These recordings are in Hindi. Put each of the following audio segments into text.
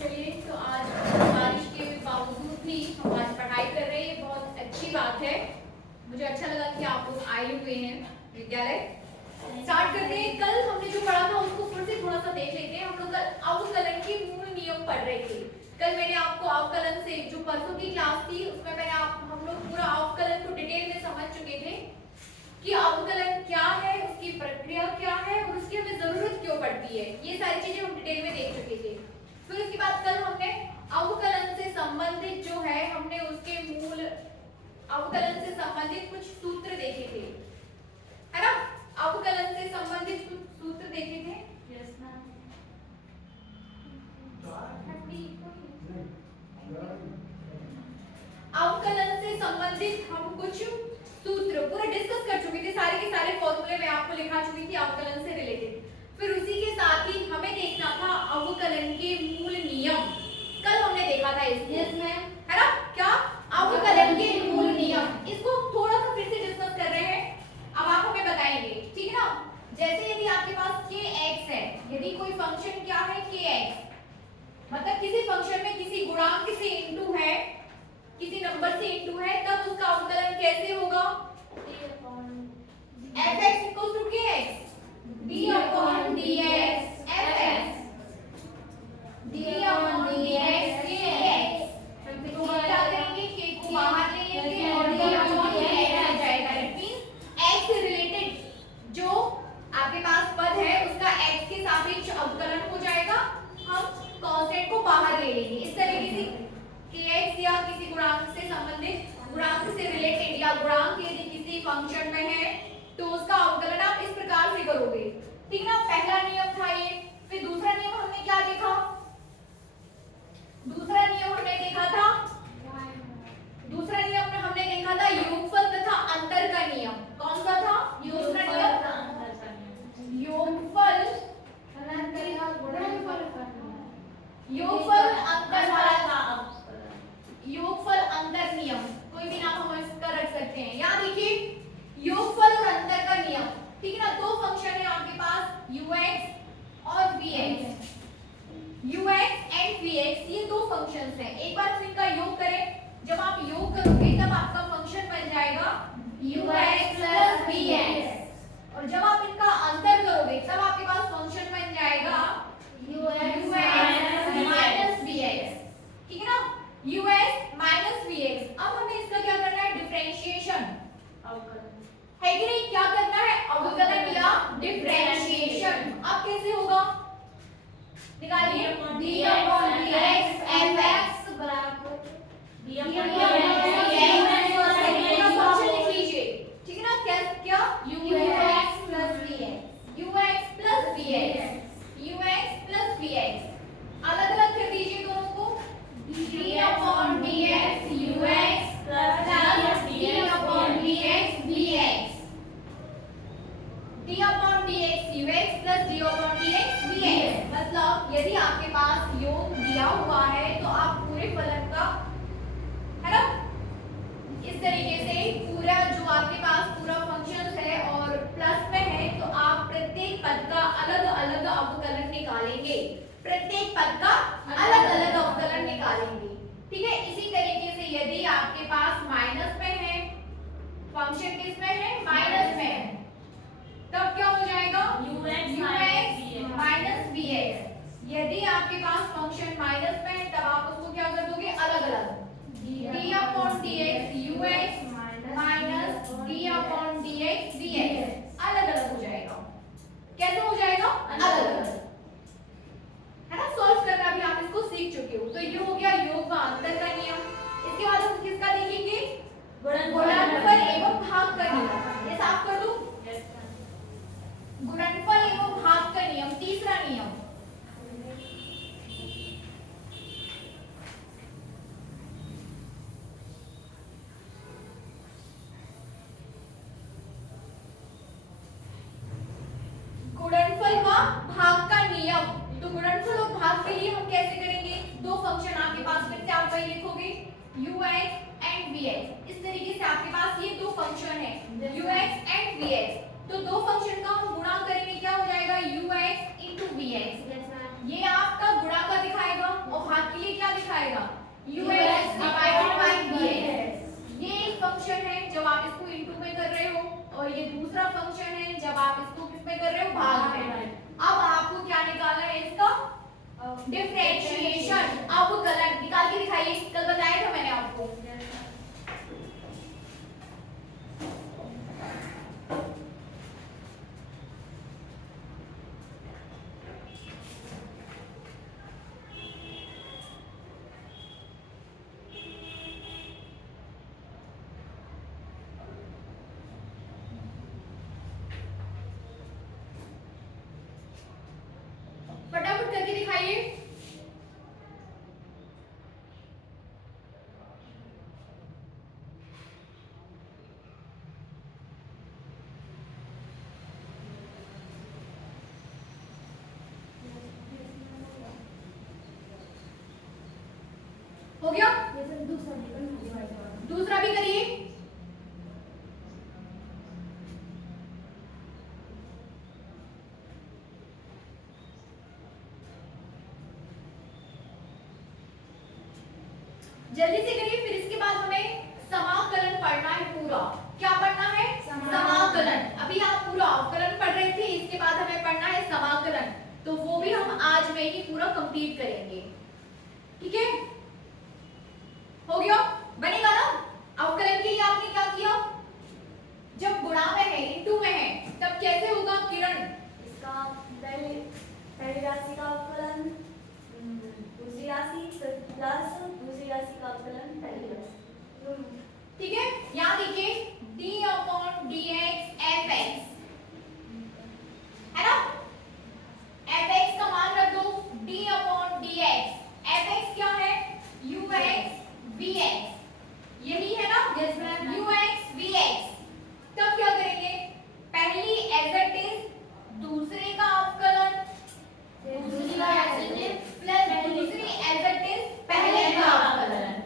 चलिए, तो आज बारिश के बावजूद भी हम आज पढ़ाई कर रहे हैं, बहुत अच्छी बात है। मुझे अच्छा लगा कि आप लोग आए हुए हैं विद्यालय। स्टार्ट करते हैं। कल हमने जो पढ़ा था उसको फिर से थोड़ा सा देख लेते हैं। हम लोग कल अवकलन के मूल नियम पढ़ रहे थे। कल मैंने आपको अवकलन से, जो परसों की क्लास थी उसमें हम लोग पूरा अवकलन को डिटेल में समझ चुके थे कि अवकलन क्या है, उसकी प्रक्रिया क्या है और उसकी हमें जरूरत क्यों पड़ती है। ये सारी चीजें हम डिटेल में देख चुके थे। फिर उसके बाद कल हमने अवकलन से संबंधित जो है, हमने उसके मूल अवकलन से संबंधित कुछ सूत्र देखे थे, है ना। अवकलन से संबंधित कुछ सूत्र देखे थे। Yes ma'am. अवकलन से संबंधित हम कुछ सूत्र पूरा डिस्कस कर चुके थे। सारे के सारे फॉर्मूले मैं आपको लिखा चुकी थी अवकलन से रिलेटेड। फिर उसी के साथ ही हमें देखना था अवकलन के मूल नियम। कल हमने देखा था इसमें, है ना, क्या अवकलन के मूल नियम। इसको थोड़ा सा फिर से डिस्कस कर रहे हैं। अब आप हमें बताएंगे, ठीक है ना। जैसे यदि आपके पास kx है, यदि कोई फंक्शन क्या है kx, मतलब किसी फंक्शन में किसी गुणांक से इंटू है, किसी नंबर से इंटू है, तब उसका अवकलन कैसे होगा? fx equals to kx, d upon dx fx, d upon dx kx। तो क्या करेंगे, k को बाहर ले लेंगे और d upon dx आ जाएगा। इट मींस x से रिलेटेड जो आपके पास पद है उसका x के सापेक्ष अवकलन हो जाएगा। हम कांस्टेंट को बाहर ले लेंगे। इस तरीके से kx या किसी गुणांक से संबंधित, गुणांक से रिलेटेड या गुणांक यदि किसी फंक्शन में है तो उसका अवकलन आप इस प्रकार से करोगे, ठीक ना। पहला नियम था ये। फिर दूसरा नियम हमने क्या देखा? दूसरा नियम हमने देखा था योगफल तथा अंतर का नियम। कौन सा था दूसरा नियम? योगफल अंतर नियम। कोई भी नाम हम इसका रख सकते हैं। यहाँ देखिए योगफल और अंतर का नियम, ठीक है ना। दो फंक्शन है आपके पास ux और vx, ux एंड vx, ये दो फंक्शंस हैं। एक बार हम इनका योग करें। जब आप योग करोगे तब आपका फंक्शन बन जाएगा ux plus vx, और जब आप इनका अंतर करोगे तब आपके पास फंक्शन बन जाएगा ux minus vx, ठीक है ना। ux minus vx। अब हमें इसका क्या करना है? डिफरेंशिएशन है कि नहीं? क्या करना है? अवकलन या डिफरेंशिएशन। अब कैसे होगा? निकालिए। d upon dx fx बराबर d upon dx फंक्शन लिख लीजिए, ठीक है ना। क्या ux plus vx, ux plus vx, ux plus vx। अलग अलग कर दीजिए दोनों को। d upon dx ux plus d upon dx vx, d upon dx ux plus d upon dx vx। मतलब यदि आपके पास योग दिया हुआ है तो आप पूरे फलन का, है ना, इस तरीके से पूरा जो आपके पास पूरा फंक्शन है और प्लस में है तो आप प्रत्येक पद का अलग अलग अवकलन निकालेंगे। प्रत्येक पद का अलग अलग अवकलन निकालेंगे, ठीक है। इसी तरीके से यदि आपके पास माइनस में है, फंक्शन किस में है? माइनस में है, तब क्या हो जाएगा? ux minus vx। यदि आपके पास फंक्शन माइनस में है तब आप उसको क्या कर दोगे? अलग अलग d upon dx ux minus d upon dx vx अलग अलग हो जाएगा। कैसे हो जाएगा? अलग अलग, है ना। सॉल्व करना भी आप इसको सीख चुके हो। तो ये हो गया योग व अंतर का नियम। इसके बाद हम किसका देखेंगे? गुणनफल एवं भाग का नियम। ये साफ कर दूं? गुणनफल एवं भाग का नियम, तीसरा नियम। गुणनफल व भाग का नियम। तो गुणनफल और भाग के लिए हम कैसे करेंगे? दो फंक्शन आपके पास, फिर से आप वही लिखोगे ux एंड vx। इस तरीके से आपके पास ये दो फंक्शन है ux एंड vx। तो दो फंक्शन का हम गुणा करेंगे, क्या हो जाएगा? ux into vx। ये आपका गुणा का दिखाएगा और भाग के लिए क्या दिखाएगा, ux डिवाइडेड बाय vx। ये एक फंक्शन है जब आप इसको इनटू में कर रहे हो, और ये दूसरा फंक्शन है जब आप इसको किस में कर रहे हो, भाग में। अब आपको क्या निकालना है, इसका डिफरेंशिएशन। अब कलर निकाल के दिखाइए, कल बताया था मैंने आपको। फटाफट करके दिखाइए। हो गया, दूसरा भी करिए। जल्दी से करिए, फिर इसके बाद हमें समाकलन पढ़ना है पूरा। क्या पढ़ना है, समाकलन। अभी आप पूरा अवकलन पढ़ रहे थे, इसके बाद हमें पढ़ना है समाकलन, तो वो भी हम आज में ही पूरा कंप्लीट करेंगे। ठीक है, हो गया, बनेगा ना। अवकलन के लिए आपने क्या किया, जब गुणा में है, इनटू में है, तब कैसे होगा किरण, इसका पहली राशि का अवकलन दूसरी राशि प्लस दूसरी राशि का अवकलन पहली राशि। ठीक है, यहाँ देखिए d/dx fx है ना, fx का मान रख दो, d/dx fx क्या है, ux vx, यही है ना, ux vx। तब क्या करेंगे, पहली एज इट इज दूसरे का अवकलन, दूसरी एज इट इज प्लस दूसरी एज इट इज पहले का अवकलन।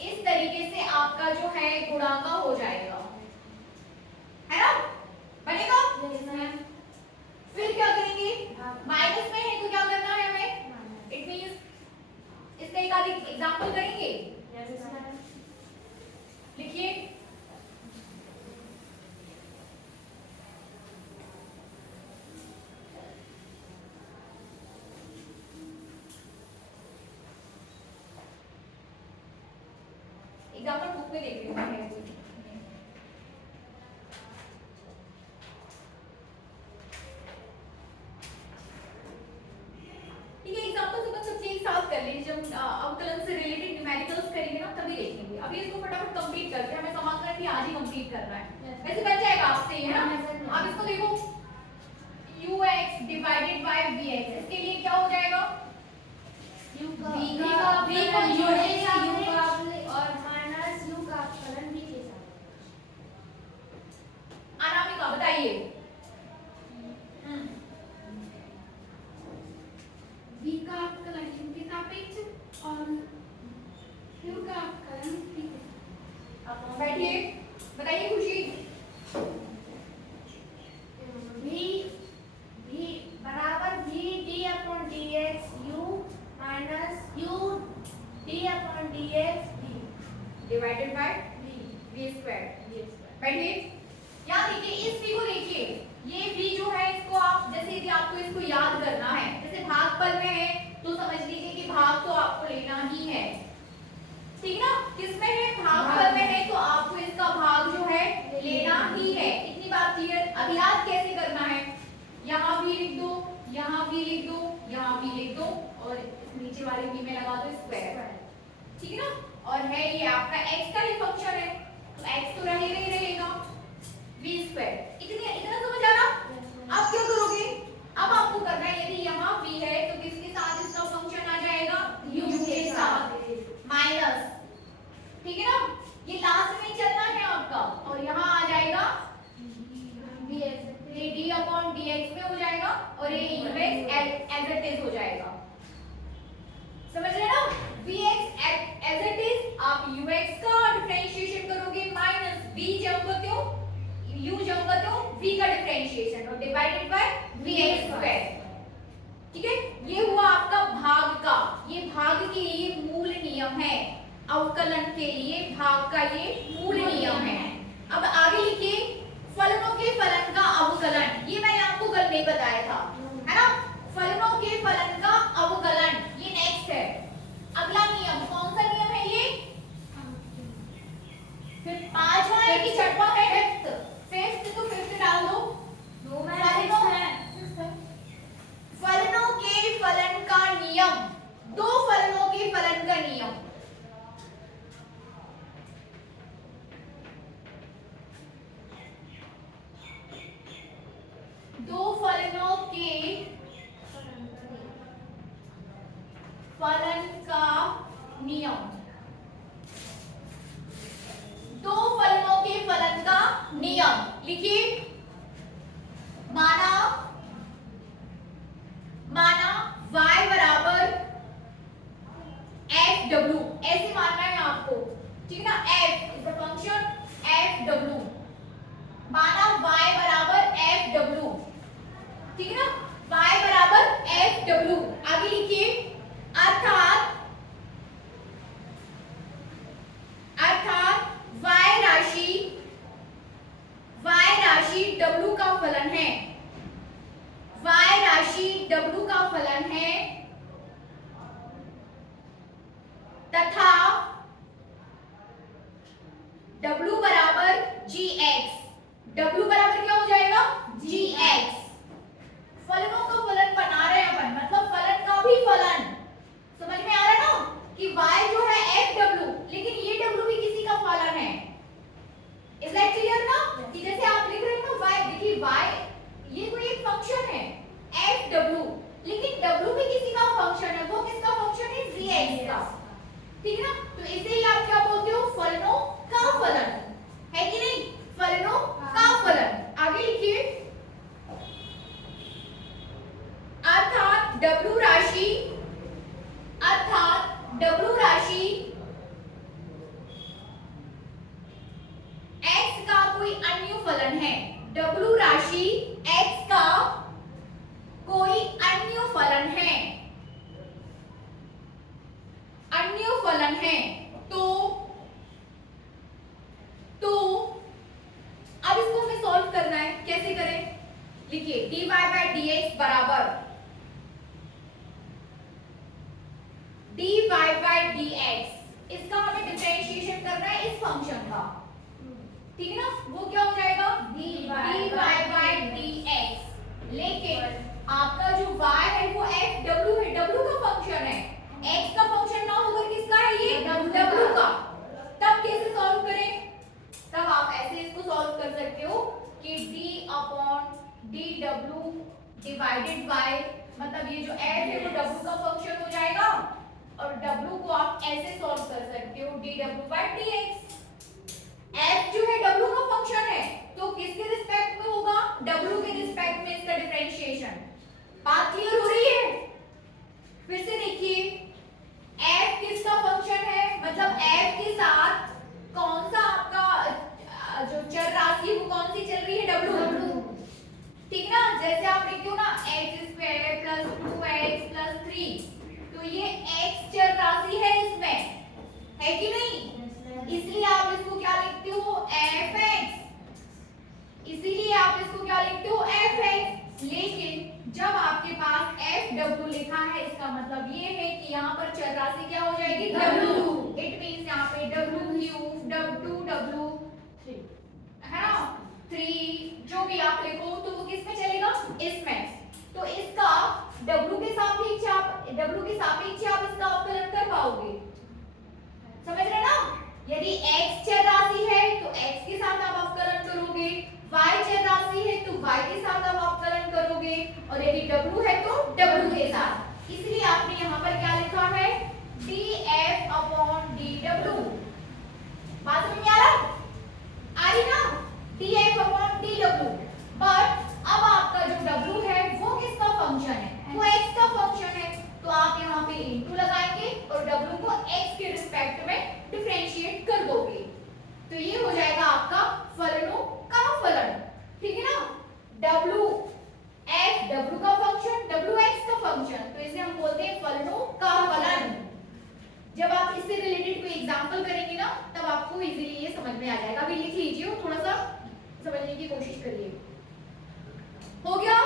इस तरीके से आपका जो है गुणा का हो जाएगा, है ना, बनेगा। फिर क्या करेंगे, माइनस में है तो क्या करना है हमें, इट मींस इसका एक आधी एग्जांपल करेंगे। लिखिए, एग्जांपल बुक में देख रही हूँ। ठीक है, एग्जांपल तो सब चीज साफ कर लीजिए, जब अवकलन से रिलेटेड न्यूमेरिकल्स करेंगे ना तभी देखेंगे। अभी इसको फटाफट कंप्लीट करते हैं, हमें समाकलन भी आज ही कंप्लीट करना है, वैसे बन जाएगा आपसे, है ना। आप इसको देखो, ux डिवाइडेड बाय vx, इसके लिए क्या हो जाएगा, v को जोड़ेंगे और माइनस u का अवकलन v के साथ। अनामिका बताइए। v का अवकलन u के सापेक्ष और u का अवकलन v के सापेक्ष। बैठिए, बताइए खुशी। v बराबर v d/dx u minus u d/dx v divided by v v²। बैठिए, यहाँ देखिए, इस v को देखिए, ये v जो है इसको आप जैसे यदि आपको इसको याद करना है, जैसे भागफल में है तो समझ लीजिए कि भाग तो आपको लेना ही है, ठीक ना। किसमें है, भागफल में है तो आपको इसका भाग जो है लेना ही है। इतनी बात क्लियर। अब याद कैसे करना है, यहाँ भी लिख दो, यहाँ भी लिख दो, यहाँ भी लिख दो, और इस नीचे वाले v में लगा दो स्क्वायर, ठीक है ना। और है ये आपका x का ही फंक्शन है, तो x तो रहेगा ही रहेगा, v²। इतना समझ आ रहा। अब क्या करोगे, अब आपको करना है, यदि यहाँ v है तो किसके साथ इसका फंक्शन आ जाएगा, u के साथ, माइनस, ठीक है ना। ये लास्ट में चलना है आपका, और यहाँ आ जाएगा ये d/dx में हो जाएगा, और ये ux एज इट इज हो जाएगा, समझ रहे ना। vx एज इट इज, आप ux का डिफरेंशिएशन करोगे, माइनस v जब करते हो, u जब करते हो v का डिफरेंशिएशन, और डिवाइडेड बाय vx², ठीक है। अवकलन के लिए भाग का ये मूल नियम है। अब आगे लिखिए फलनों के फलन का अवकलन, ये मैंने आपको कल नहीं बताया था, है ना। फलनों के फलन का अवकलन ये नेक्स्ट है। अगला नियम कौन सा नियम है ये? फिर पांचवा है कि छठवां है? फिफ्थ तो फिफ्थ डाल दो। फलनों के फलन का नियम, दो फलनों के फलन का नियम। दो फलनों के फलन का नियम, दो फलनों के फलन का नियम लिखिए। माना y बराबर एफ डब्ल्यू, ऐसे मानना है आपको, ठीक है ना। f is the function F W, माना y बराबर एफ डब्ल्यू, ठीक है ना। y बराबर एफ डब्ल्यू, आगे लिखिए अर्थात y राशि w का फलन है, y राशि w का फलन है तथा w बराबर gx, w बराबर क्या हो जाएगा? gx। फलनों का फलन बना रहे हैं अपन, मतलब फलन का भी फलन, समझ में आ रहा है ना कि y जो है fw, लेकिन ये w भी किसी का फलन है। इज दैट क्लियर ना? कि जैसे आप लिख रहे हैं ना y, देखिए y ये कोई एक फंक्शन है fw, लेकिन w भी किसी का फंक्शन है, वो किसका फंक्शन है? gx का, ठीक है ना। तो इसे ही आप क्या बोलते हो? फलनों का फलन, है कि नहीं? फलनों का फलन। आगे लिखिए अर्थात w राशि x का कोई अन्य फलन है, w राशि x का कोई अन्य फलन है, अन्य फलन है, तो अब इसको हमें सॉल्व करना है। कैसे करें? लिखिए dy by dx बराबर dy by dx, इसका हमें डिफरेंशिएशन करना है इस फंक्शन का, ठीक है ना। वो क्या हो जाएगा? dy by dx, लेकिन आपका जो y है वो fw है, w का फंक्शन है, x का फंक्शन ना होकर किसका है ये? w का। तब कैसे सॉल्व करें? तब आप ऐसे इसको सॉल्व कर सकते हो कि d upon dw divided by, मतलब ये जो f है वो w का फंक्शन हो जाएगा, और w को आप ऐसे सॉल्व कर सकते हो dw by dx। f जो है w का फंक्शन है, तो किसके रिस्पेक्ट में होगा? w के रिस्पेक्ट में इसका डिफरेंशिएशन। बात क्लियर हो रही है? फिर से देखिए f किसका फंक्शन है, मतलब f के साथ कौन सा आपका जो चर राशि वो कौन सी चल रही है? w, ठीक है ना। जैसे आप लिखते हो ना x square plus 2x plus 3, तो ये x चर राशि है इसमें, है कि नहीं? इसलिए आप इसको क्या लिखते हो? fx, इसीलिए आप इसको क्या लिखते हो? fx। लेकिन जब आपके पास fw लिखा है, इसका मतलब ये है कि यहाँ पर चर राशि क्या हो जाएगी? w। इट मींस यहाँ पे w3 w2 w3 है ना, 3 जो भी आप लिखो तो वो किस में चलेगा? इसमें। तो इसका w के सापेक्ष आप इसका अवकलन कर पाओगे, समझ रहे ना। यदि x चर राशि है तो x के साथ आप अवकलन करोगे, y चर राशि है तो y के साथ आप अवकलन करोगे, और यदि w है तो w के साथ। इसलिए आपने यहाँ पर क्या लिखा है? df upon dw। बात समझ में आ रहा? आ रही ना? df upon dw। बट अब आपका जो w है वो किसका फंक्शन है? वो x का फंक्शन है, तो आप यहाँ पे इनटू लगाएंगे और w को x के रिस्पेक्ट में डिफरेंशिएट कर दोगे, तो ये हो जाएगा आपका फलनों का फलन, ठीक है ना। w f w का फंक्शन, w x का फंक्शन, तो इसे हम बोलते हैं फलनों का फलन। जब आप इससे रिलेटेड कोई एग्जांपल करेंगे ना तब आपको इजीली ये समझ में आ जाएगा। अभी लिख लीजिए और थोड़ा सा समझने की कोशिश करिए। हो गया?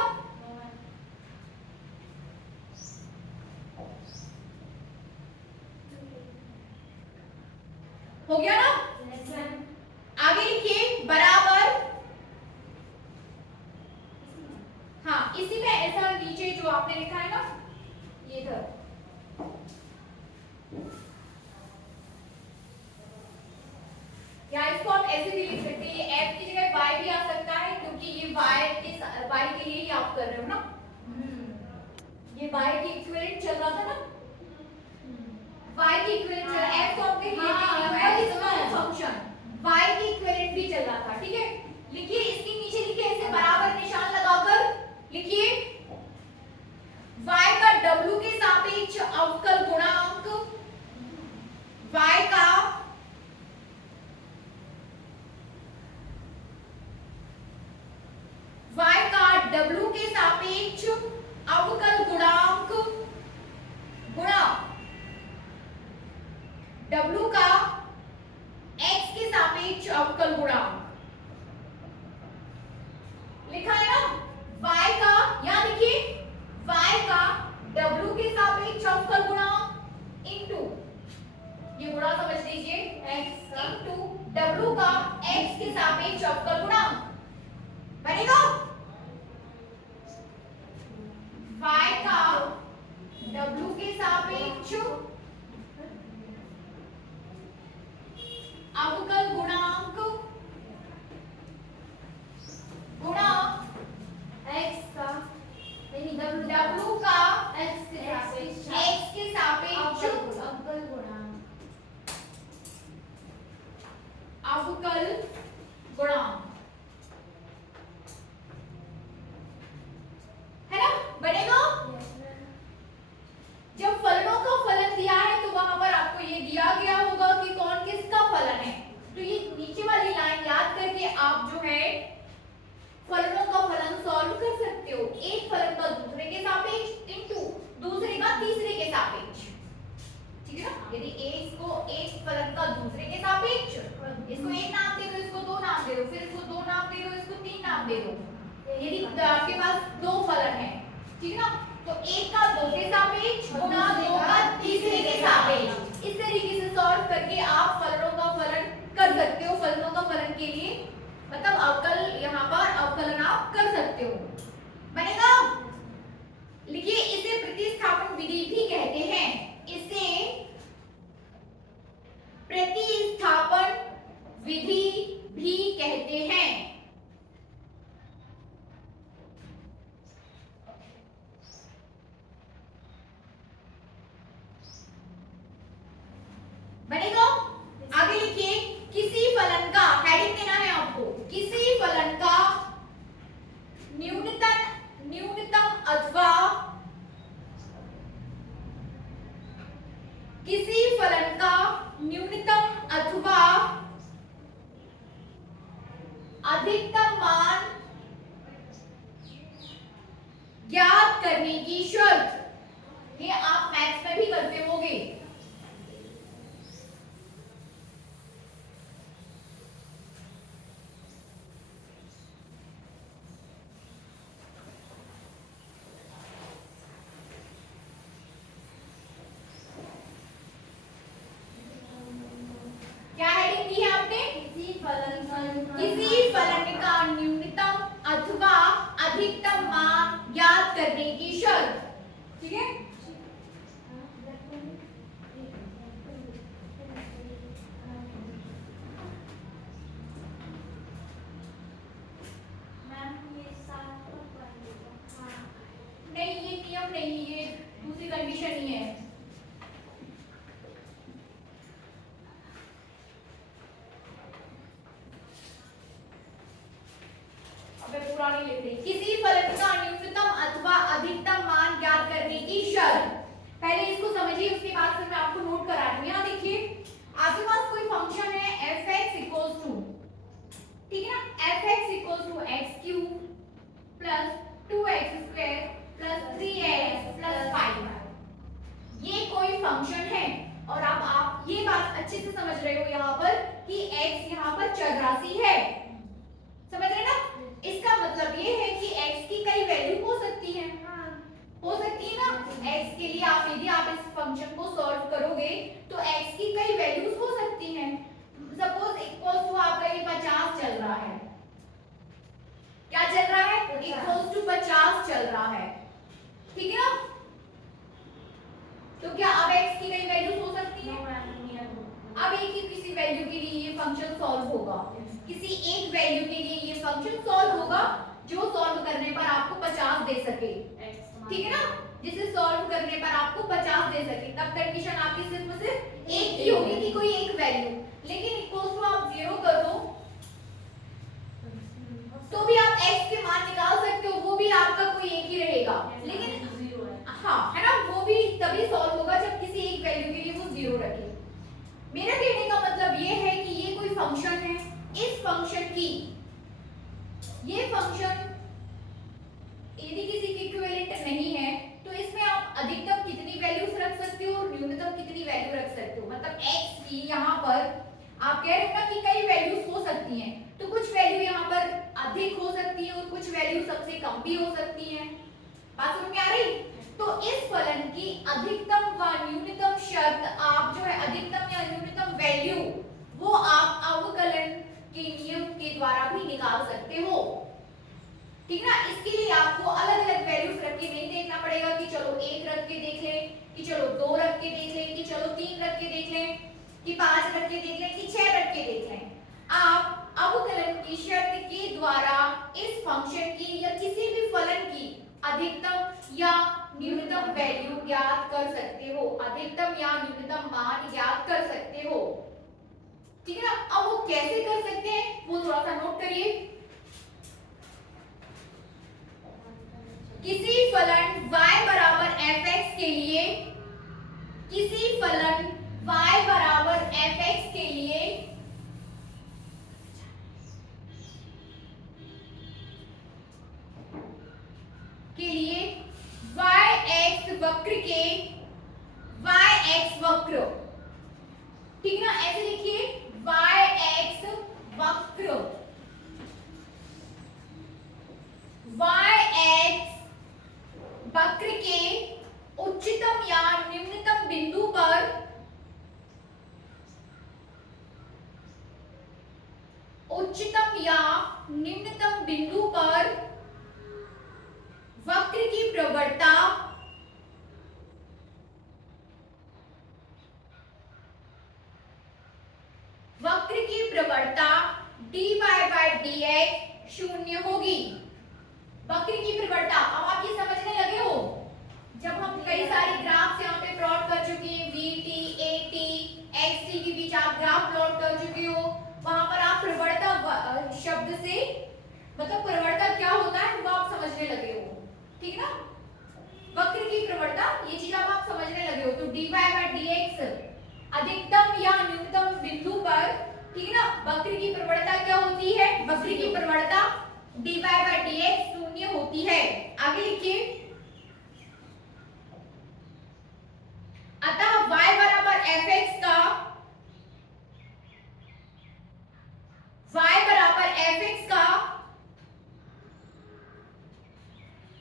हो गया ना? आगे लिखिए बराबर। हाँ, इसी में ऐसा नीचे जो आपने लिखा है ना ये इधर, या इसको आप ऐसे भी लिख सकते हैं, ये f की जगह y भी आ सकता है क्योंकि ये y के लिए ही आप कर रहे हो ना। ये y की इक्विवेलेंट चल रहा था ना, y की इक्विवेलेंट चल रहा, f तो आपके लिए फंक्शन y की इक्विवेलेंट भी चल रहा था। ठीक है, लिखिए इसके नीचे लिखिए ऐसे बराबर निशान लगाकर लिखिए y का w के सापेक्ष अवकल गुणांक, y का w के सापेक्ष अवकल गुणांक गुणा w का x के सापेक्ष अवकल गुणांक। लिखा है ना y का, यहां देखिए y का w के सापेक्ष अवकल गुणांक इनटू, ये गुणा समझ लीजिए, x इनटू w का x के सापेक्ष अवकल गुणांक बनेगा y का w के सापेक्ष अवकल गुणांक गुणा x का नहीं w का x के सापेक्ष अवकल गुणांक अवकल गुणांक है ना, बनेगा। जब फलनों का फलन दिया है तो वहां पर आपको ये दिया गया होगा कि कौन किसका फलन है, तो ये नीचे वाली लाइन याद करके आप जो है फलनों का फलन सॉल्व कर सकते हो। एक फलन का दूसरे के सापेक्ष इनटू दूसरे का तीसरे के सापेक्ष। ठीक है ना, यदि इसको एक फलन का दूसरे के सापेक्ष, इसको एक नाम दे दो, इसको दो नाम दे दो, फिर इसको दो नाम दे दो, इसको तीन नाम दे दो। यदि आपके पास दो फलन है, ठीक है ना, तो एक का दो के सापेक्ष गुणा दो का तीसरे के सापेक्ष। इस तरीके से सॉल्व करके आप फलनों का फलन कर सकते हो। फलनों का फलन के लिए मतलब अवकल, यहाँ पर अवकलन आप कर सकते हो, बनेगा। लिखिए इसे प्रतिस्थापन विधि भी कहते हैं, इसे प्रतिस्थापन विधि भी कहते हैं। बनेगा। आगे लिखिए किसी फलन का, हेडिंग देना है आपको, किसी फलन का न्यूनतम अथवा किसी फलन का न्यूनतम अथवा अधिकतम मान ज्ञात करने की शर्त, ये आप मैथ्स में भी करते होंगे। क्या हेडिंग दी है आपने? किसी फलन का न्यूनतम अथवा अधिकतम मान ज्ञात करने की शर्त। ठीक है, नहीं ये नियम नहीं, ये दूसरी कंडीशन ही है। पूरा नहीं लिख रही। किसी फलन का न्यूनतम अथवा अधिकतम मान ज्ञात करने की शर्त, पहले इसको समझिए, उसके बाद फिर मैं आपको नोट करा दूं। यहाँ देखिए आपके पास कोई फंक्शन है f(x) इक्वल्स टू, ठीक है ना, f(x) equals to x³ plus 2x² plus 3x plus 5। ये कोई फंक्शन है और अब आप ये बात अच्छे से x के लिए आप यदि आप इस फंक्शन को सॉल्व करोगे तो x की कई वैल्यूज हो सकती हैं। सपोज इक्वल्स टू आपका ये 50 चल रहा है, क्या चल रहा है, इक्वल्स टू 50 चल रहा है, ठीक है ना। तो क्या अब x की कई वैल्यूज हो सकती हैं? अब एक ही किसी वैल्यू के लिए ये फंक्शन सॉल्व होगा, किसी एक वैल्यू के लिए ये फंक्शन सॉल्व होगा जो सॉल्व करने पर आपको 50 दे सके, ठीक है ना, जिसे सॉल्व करने पर आपको 50 दे सके। तब कंडीशन आपकी सिर्फ एक ही होगी कि कोई एक वैल्यू, लेकिन इक्वल्स टू आप 0 कर दो तो भी आप x के मान निकाल सकते हो, वो भी आपका कोई एक ही रहेगा, लेकिन हाँ है ना, वो भी तभी सॉल्व होगा जब किसी एक वैल्यू के लिए वो 0 रखे। मेरा कहने का मतलब ये है कि ये कोई फंक्शन है, इस फंक्शन की ये फंक्शन यदि किसी के इक्विवेलेंट नहीं है तो इसमें आप अधिकतम कितनी वैल्यूज रख सकते हो और न्यूनतम कितनी वैल्यू रख सकते हो। मतलब x की यहाँ पर आप कह रहे हो ना कि कई वैल्यूज हो सकती हैं, तो कुछ वैल्यू यहाँ पर अधिक हो सकती है और कुछ वैल्यू सबसे कम भी हो सकती है। बात समझ में आ रही? तो इस फलन की अधिकतम व न्यूनतम शर्त आप जो है अधिकतम या न्यूनतम वैल्यू वो आप अवकलन के नियम के द्वारा भी निकाल सकते हो, ठीक ना। इसके लिए आपको अलग अलग वैल्यूज रख के नहीं देखना पड़ेगा कि चलो 1 रख के देख लें, कि चलो 2 रख के देख लें, कि चलो 3 रख के देख लें, कि 5 रख के देख लें, कि 6 रख के देख लें। आप अवकलन की शर्त के द्वारा इस फंक्शन की या किसी भी फलन की अधिकतम या न्यूनतम वैल्यू ज्ञात कर सकते हो, अधिकतम या न्यूनतम मान ज्ञात कर सकते हो, ठीक है ना। अब वो कैसे कर सकते हैं वो थोड़ा सा नोट करिए। किसी फलन y बराबर fx के लिए, किसी फलन y बराबर fx के लिए yx वक्र के yx वक्र, ठीक है ना, ऐसे लिखिए yx वक्र, yx वक्र के उच्चतम या निम्नतम बिंदु पर उच्चतम या निम्नतम बिंदु पर वक्र की प्रवणता dy by dx शून्य होगी। वक्र की प्रवणता अब आप ये समझने लगे हो, जब हम कई सारी ग्राफ्स यहाँ पे प्लॉट कर चुके हैं, vt at xt के बीच आप ग्राफ प्लॉट कर चुके हो, वहां पर आप प्रवणता शब्द से मतलब प्रवणता क्या होता है वो आप समझने लगे हो, ठीक ना। वक्र की प्रवणता ये चीज आप समझने लगे हो। तो dy by dx अधिकतम या न्यूनतम बिंदु पर, ठीक है ना, वक्र की प्रवणता क्या होती है, वक्र की प्रवणता dy by dx शून्य होती है। आगे लिखिए, अतः y बराबर fx का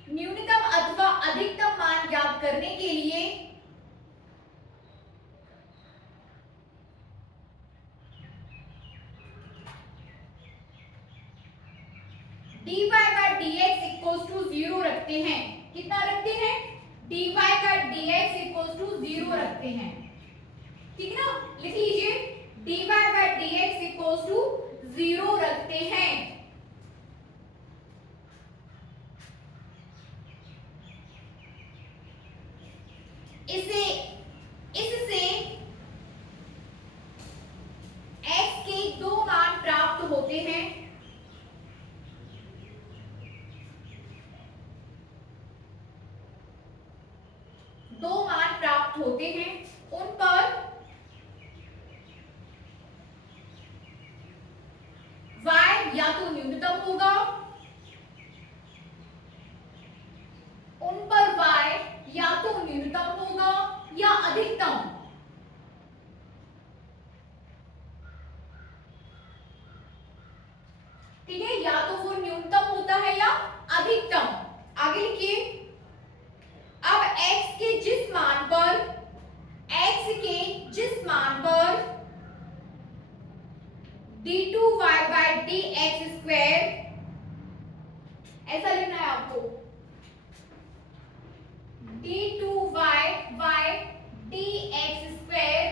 न्यूनतम अथवा अधिकतम मान ज्ञात करने के लिए dy by dx equals to 0 रखते हैं। कितना रखते हैं? dy by dx equals to 0 रखते हैं, ठीक ना। लिख लीजिए dy by dx equals to 0 रखते हैं। इससे x के दो मान प्राप्त होते हैं। दो मान प्राप्त होते हैं, उन पर y या तो न्यूनतम होगा, उन पर y या तो न्यूनतम होगा या अधिकतम, ठीक है, या तो वो न्यूनतम होता है या अधिकतम। आगे लिखिए, अब x के जिस d2y by dx स्क्वायर, ऐसा लिखना है आपको, d2y by dx square,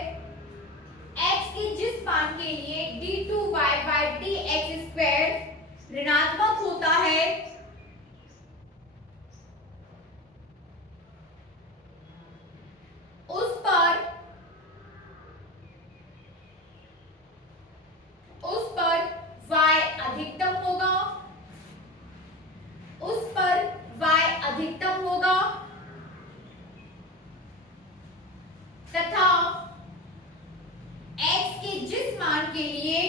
x के जिस मान के लिए d2y by dx स्क्वायर ऋणात्मक होता है, उस पर y अधिकतम होगा, उस पर y अधिकतम होगा तथा x के जिस मान के लिए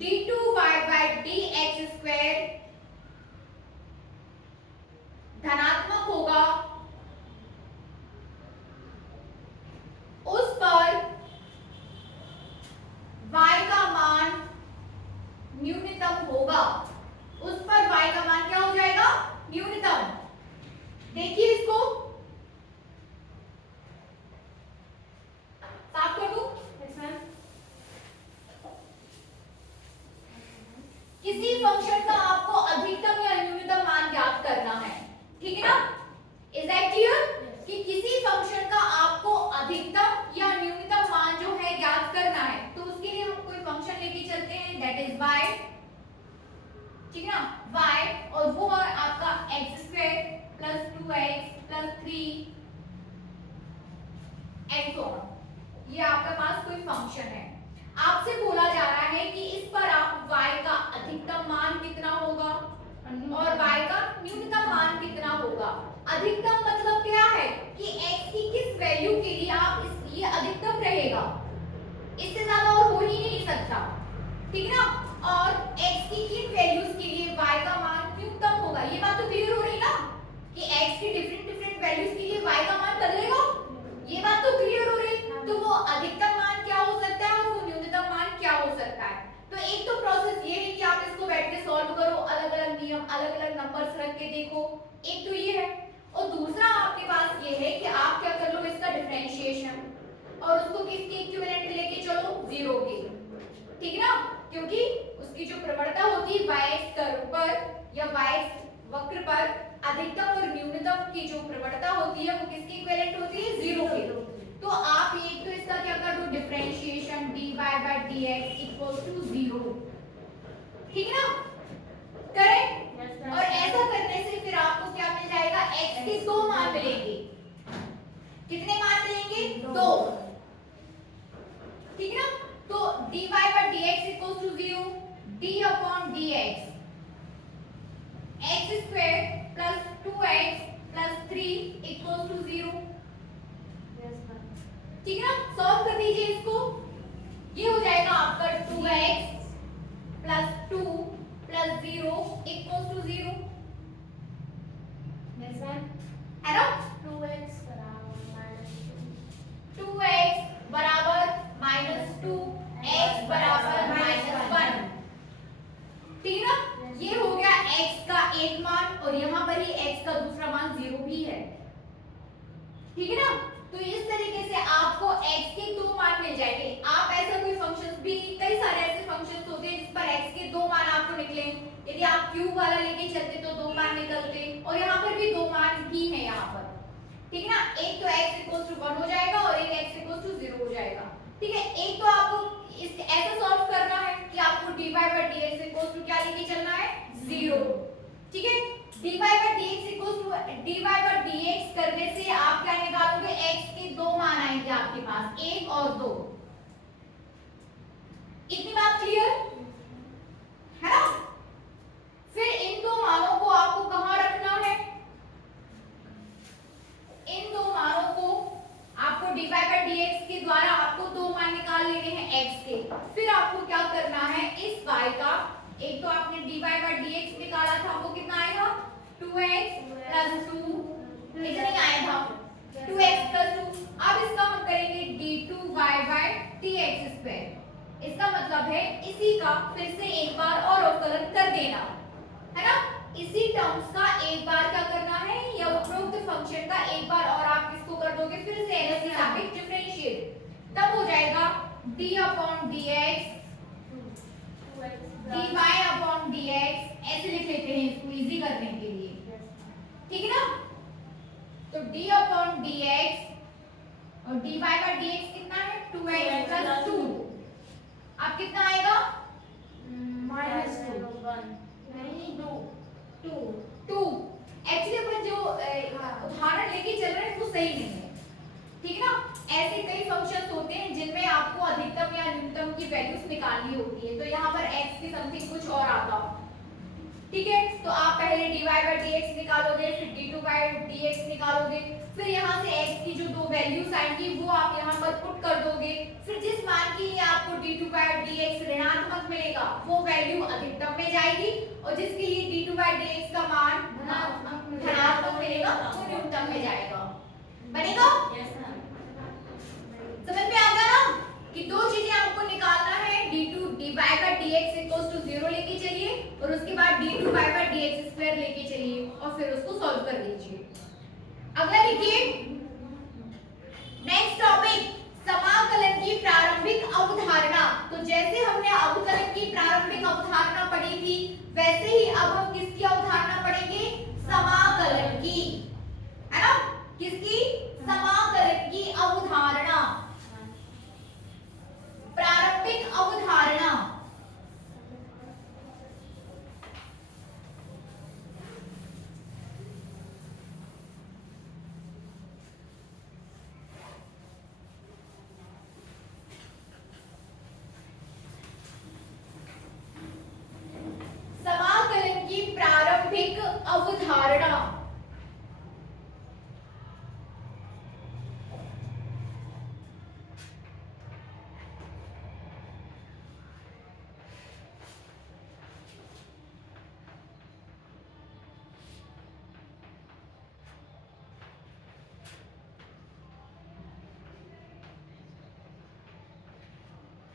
d2y by dx स्क्वायर धनात्मक होगा, उस पर y का मान न्यूनतम होगा, उस पर y का मान क्या हो जाएगा, न्यूनतम। देखिए इसको साफ कर दूं। किसी फंक्शन का आपको अधिकतम या न्यूनतम मान ज्ञात करना है, ठीक है ना, इज दैट क्लियर, कि किसी फंक्शन का आपको अधिकतम या न्यूनतम मान जो है ज्ञात करना है, तो उसके लिए हम कोई फंक्शन लेके चलते हैं, दैट इज y, ठीक है ना, y, और वो है आपका x square plus 2x plus 3 and so on. ये आपके पास कोई फंक्शन है, आपसे बोला जा रहा है कि इस पर आप y का अधिकतम मान कितना होगा और y का न्यूनतम मान कितना होगा। अधिकतम मतलब क्या है कि x की किस वैल्यू के लिए आप ये अधिकतम रहेगा, इससे ज्यादा और हो ही नहीं सकता, ठीक है ना, और x की किन वैल्यूज के लिए y का मान न्यूनतम होगा। ये बात तो क्लियर हो रही ना कि x की डिफरेंट वैल्यूज के लिए y का मान बदलेगा, ये बात तो क्लियर हो रही। तो वो अधिकतम मान क्या हो सकता है और वो न्यूनतम मान क्या हो सकता है। तो एक तो प्रोसेस ये है कि आप इसको बैठ के सॉल्व करो, अलग अलग नियम अलग अलग नंबर्स रख के देखो, एक तो ये है, और दूसरा आपके पास ये है कि आप क्या कर लो इसका डिफरेंशिएशन और उसको किसके इक्विवेलेंट लेके चलो, 0 के, ठीक है ना, क्योंकि उसकी जो प्रवणता होती है y कर्व पर या y वक्र पर अधिकतम और न्यूनतम की जो प्रवणता होती है वो किसके इक्विवेलेंट होती है, 0 के। तो आप एक तो इसका क्या कर दो differentiation dy by dx equal to 0, ठीक है ना, करें, और ऐसा करने से फिर आपको क्या मिल जाएगा, x के 2 मान मिलेंगे। कितने मान मिलेंगे, 2, ठीक है ना। तो dy by dx equal to 0, d upon dx x square plus 2x plus 3 equal to 0, ठीक है ना। सॉल्व कर दीजिए इसको, ये हो जाएगा आपका 2x plus 2 plus 0 equal to 0, है ना। 2x बराबर -2, x बराबर -1, ठीक है ना। ये हो गया x का एक मान और यहाँ पर ही x का दूसरा मान 0 भी है, ठीक है ना। तो इस तरीके से आपको x के 2 मान मिल जाएंगे। आप ऐसा कोई फंक्शंस भी, कई सारे ऐसे फंक्शंस होते हैं जिस पर x के 2 मान आपको निकले, यदि आप क्यूब वाला लेके चलते तो 2 मान निकलते, और यहाँ पर भी 2 मान ही है यहाँ पर, ठीक है ना। एक तो x इक्वल टू 1 हो जाएगा और एक x इक्वल टू 0 हो जाएगा, ठीक है। एक तो आपको इस ऐसा सॉल्व करना है कि आपको dy by dx equal to क्या लेके चलना है, 0, ठीक है। dy by dx equal to dy by dx करने से आप क्या निकालोगे, x के 2 मान आएंगे आपके पास, 1 और 2। इतनी बात क्लियर है ना। फिर इन 2 मानों को आपको कहां रखना है, इन 2 मानों को आपको dy by dx के द्वारा आपको 2 मान निकाल लेने हैं x के। फिर आपको क्या करना है, इस y का, एक तो आपने dy by dx निकाला था, वो कितना आएगा, 2x प्लस 2, इतना ही आया था, 2x प्लस 2। अब इसका हम करेंगे d2y by dx स्क्वायर। इसका मतलब है इसी का फिर से एक बार और अवकलन कर देना, है ना। इसी टर्म्स का एक बार क्या करना है, या उपरोक्त फंक्शन का एक बार और आप किसको कर दोगे, फिर से x के सापेक्ष डिफरेंशिएट, तब हो जाएगा d upon dx dy upon dx, ऐसे लिख लेते हैं इसको इजी करने के लिए, ठीक है ना। तो d अपॉन dx और dy का dx कितना है, 2x प्लस 2, अब कितना आएगा, -2 नहीं 2 एक्चुअली अपन जो उदाहरण लेके चल रहे हैं वो सही नहीं है, ठीक है ना। ऐसे कई फंक्शंस होते हैं जिनमें आपको अधिकतम या न्यूनतम की वैल्यूज निकालनी होती है, तो यहाँ पर x की समथिंग कुछ और आता, ठीक है। तो आप पहले dy by dx निकालोगे, फिर d2 by dx निकालोगे, फिर यहाँ से x की जो दो वैल्यूज आएंगी वो आप यहाँ पर पुट कर दोगे, फिर जिस मान के लिए आपको d2 by dx ऋणात्मक मिलेगा वो वैल्यू अधिकतम में जाएगी, और जिसके लिए d2 by dx का मान धनात्मक मिलेगा वो न्यूनतम में जाएगा, बनेगा। समझ में आ गया ना कि दो चीजें आपको निकालना है, d2 dy का dx इक्वल्स टू 0 लेके चलिए, और उसके बाद d2 y का dx स्क्वायर लेके चलिए, और फिर उसको सॉल्व कर दीजिए। अगला देखिए, नेक्स्ट टॉपिक, समाकलन की प्रारंभिक अवधारणा। तो जैसे हमने अवकलन की प्रारंभिक अवधारणा पढ़ी थी, वैसे ही अब हम किसकी अवधारणा पढ़ेंगे, समाकलन की, है ना। किसकी, समाकलन की अवधारणा, प्रारंभिक अवधारणा। समाकलन की प्रारंभिक अवधारणा,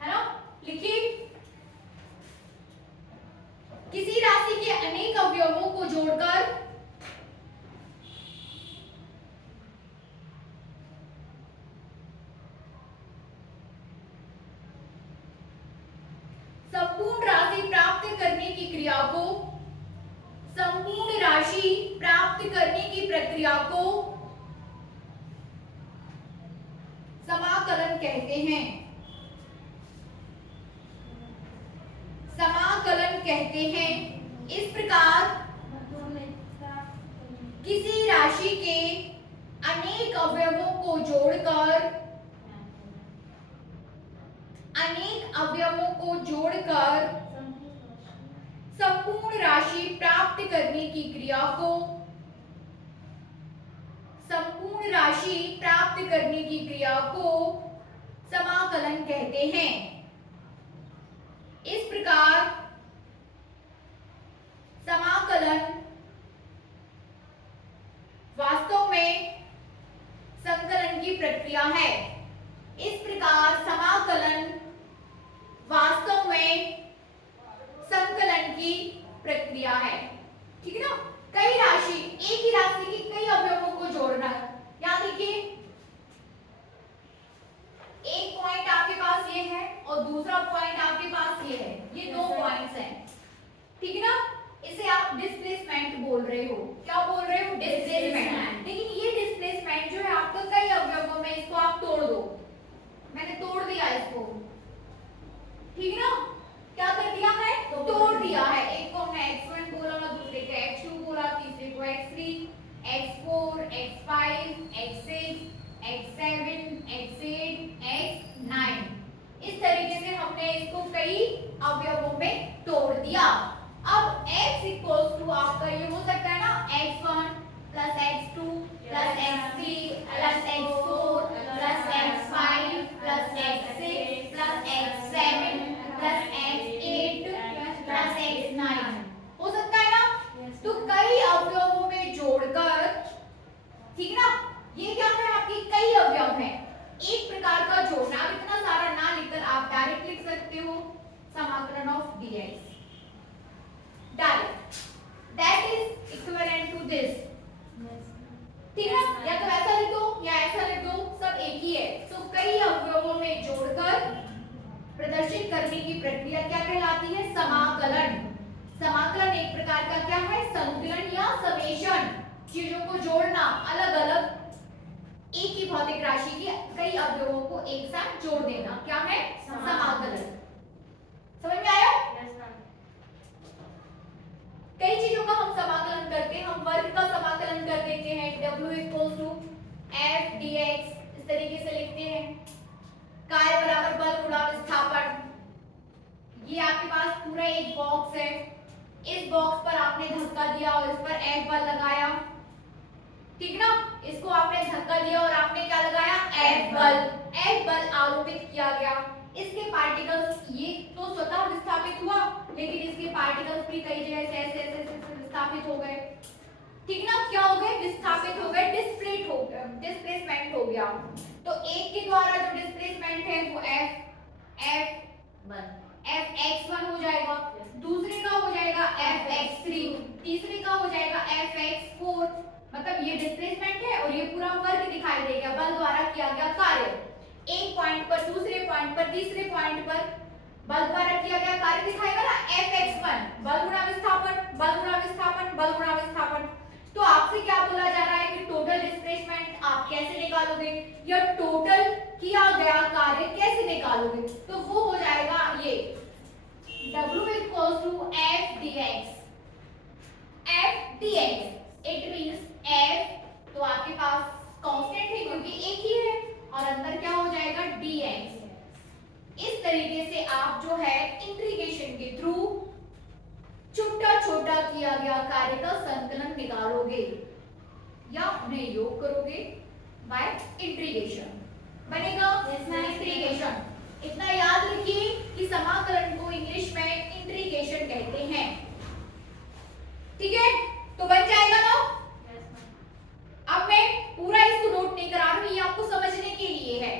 है ना। लिखिए, किसी राशि के अनेक अवयवों को जोड़कर संपूर्ण राशि प्राप्त करने की क्रिया को, संपूर्ण राशि प्राप्त करने की प्रक्रिया को समाकलन कहते हैं, समाकलन कहते हैं। इस प्रकार किसी राशि के अनेक अवयवों को जोड़कर, अनेक अवयवों को जोड़कर संपूर्ण राशि प्राप्त करने की क्रिया को, संपूर्ण राशि प्राप्त करने की क्रिया को समाकलन कहते हैं। इस प्रकार समाकलन वास्तव में संकलन की प्रक्रिया है। इस प्रकार समाकलन वास्तव में संकलन की प्रक्रिया है, ठीक है ना। कई राशि, एक ही राशि की कई अवयवों को जोड़ना, याद देखिए, एक पॉइंट आपके पास ये है और दूसरा पॉइंट आपके पास ये है, ये दो पॉइंट्स हैं, ठीक है ना। इसे आप डिस्प्लेसमेंट बोल रहे हो, क्या बोल रहे हो, डिस्प्लेसमेंट। लेकिन ये डिस्प्लेसमेंट जो है आपका कई अवयवों में, इसको आप तोड़ दो, मैंने तोड़ दिया इसको, ठीक है ना। क्या कर दिया है, तोड़ दिया है। एक को हमने x1 बोला, दूसरे को x2 बोला, तीसरे को x3, x4, x5, x6, x7, x8, x9, इस तरीके से हमने इसको कई अवयवों में तोड़ दिया। अब x इक्वल्स टू आपका ये हो सकता है ना, x1 plus x2 plus x3 plus x4 plus x5 plus x6 plus x7 plus x8 plus x9 हो सकता है ना। तो कई अवयवों में जोड़कर, ठीक है ना, ये क्या है, आपकी कई अवयव है, एक प्रकार का जोड़ना। अब इतना सारा ना लिखकर आप डायरेक्ट लिख सकते हो समाकलन ऑफ dx डायरेक्ट, दैट चीजों को जोड़ना, अलग अलग एक ही भौतिक राशि की कई अवयवों को एक साथ जोड़ देना क्या है? समाकलन। समझ में आया? कई चीजों का हम समाकलन करते हैं। हम वर्ग का समाकलन कर देते हैं, W equal to F dx, इस तरीके से लिखते हैं। कार्य बराबर बल गुणा विस्थापन। ये आपके पास पूरा एक बॉक्स है, इस बॉक्स पर आपने धक्का दिया और इस पर F बल लगाया, ठीक ना? इसको आपने धक्का दिया और आपने क्या लगाया? F बल। F बल आरोपित किया गया। इसके पार्टिकल्स, ये तो स्वतः विस्थापित हुआ, लेकिन इसके पार्टिकल्स भी कई जगह से ऐसे ऐसे विस्थापित हो गए, ठीक ना? क्या हो गए? विस्थापित हो गए, डिस्प्लेट हो गया, डिस्प्लेसमेंट हो गया। तो एक के द्वारा जो डिस्प्लेसमेंट है वो Fx1 हो जाएगा, दूसरे का हो जाएगा Fx3, तीसरे का हो जाएगा Fx4। मतलब ये डिस्प्लेसमेंट है और ये पूरा वर्ग दिखाई देगा, बल द्वारा किया गया कार्य। एक पॉइंट पर, दूसरे पॉइंट पर, तीसरे पॉइंट पर बल द्वारा किया गया कार्य दिखाएगा ना Fx1, बल गुणा विस्थापन, बल गुणा विस्थापन, बल गुणा विस्थापन। तो आपसे क्या बोला जा रहा है कि टोटल डिस्प्लेसमेंट आप कैसे निकालोगे, या टोटल किया गया कार्य कैसे निकालोगे? तो वो हो जाएगा ये W equals to F dx, F dx, it means F तो आपके पास कांस्टेंट है क्योंकि एक ही है, और अंदर क्या हो जाएगा? dx। इस तरीके से आप जो है इंटीग्रेशन के थ्रू छोटा छोटा किया गया कार्य का संकलन निकालोगे या उन्हें योग करोगे बाय इंटीग्रेशन। बनेगा इंटीग्रेशन। इतना याद रखिए कि समाकलन को इंग्लिश में इंटीग्रेशन कहते हैं, ठीक है? तो बन जाएगा ना? अब मैं पूरा इसको नोट नहीं करा रही हूं, ये आपको समझने के लिए है,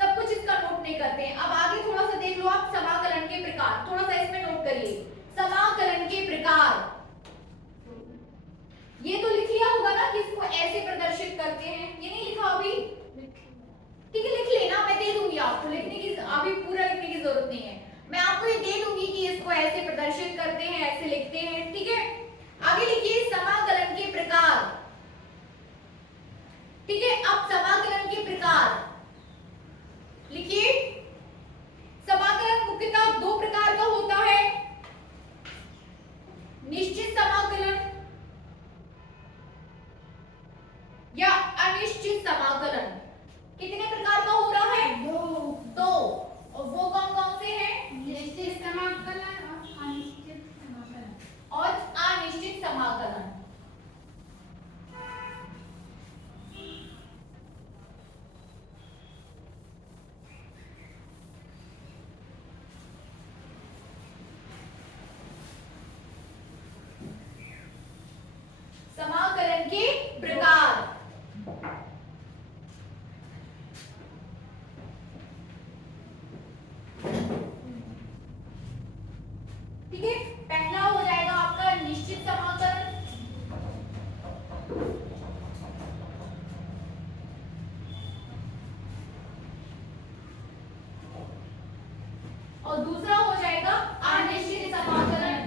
सब कुछ इसका नोट नहीं करते हैं। अब आगे थोड़ा सा देख लो आप, समाकलन के प्रकार थोड़ा सा इसमें नोट करिए। समाकलन के प्रकार, ये तो लिख लिया होगा ना कि इसको ऐसे प्रदर्शित करते हैं, ये नहीं लिखा अभी? ठीक है, लिख लेना, मैं दे दूंगी आपको, लिखने की अभी पूरा लिखने की जरूरत नहीं है, मैं आपको ये दे दूंगी कि इसको ऐसे प्रदर्शित करते हैं, ऐसे लिखते हैं, ठीक है? आगे लिखिए समाकलन के प्रकार, ठीक है? अब समाकलन के प्रकार लिखिए। समाकलन मुख्यतः दो प्रकार का होता है, निश्चित समाकलन या अनिश्चित समाकलन। कितने प्रकार का हो रहा है? दो। और वो कौन कौन से हैं? निश्चित समाकलन और अनिश्चित समाकलन। और अनिश्चित समाकलन। समाकलन के प्रकार, ठीक है? पहला हो जाएगा आपका निश्चित समाकलन, और दूसरा हो जाएगा अनिश्चित समाकलन।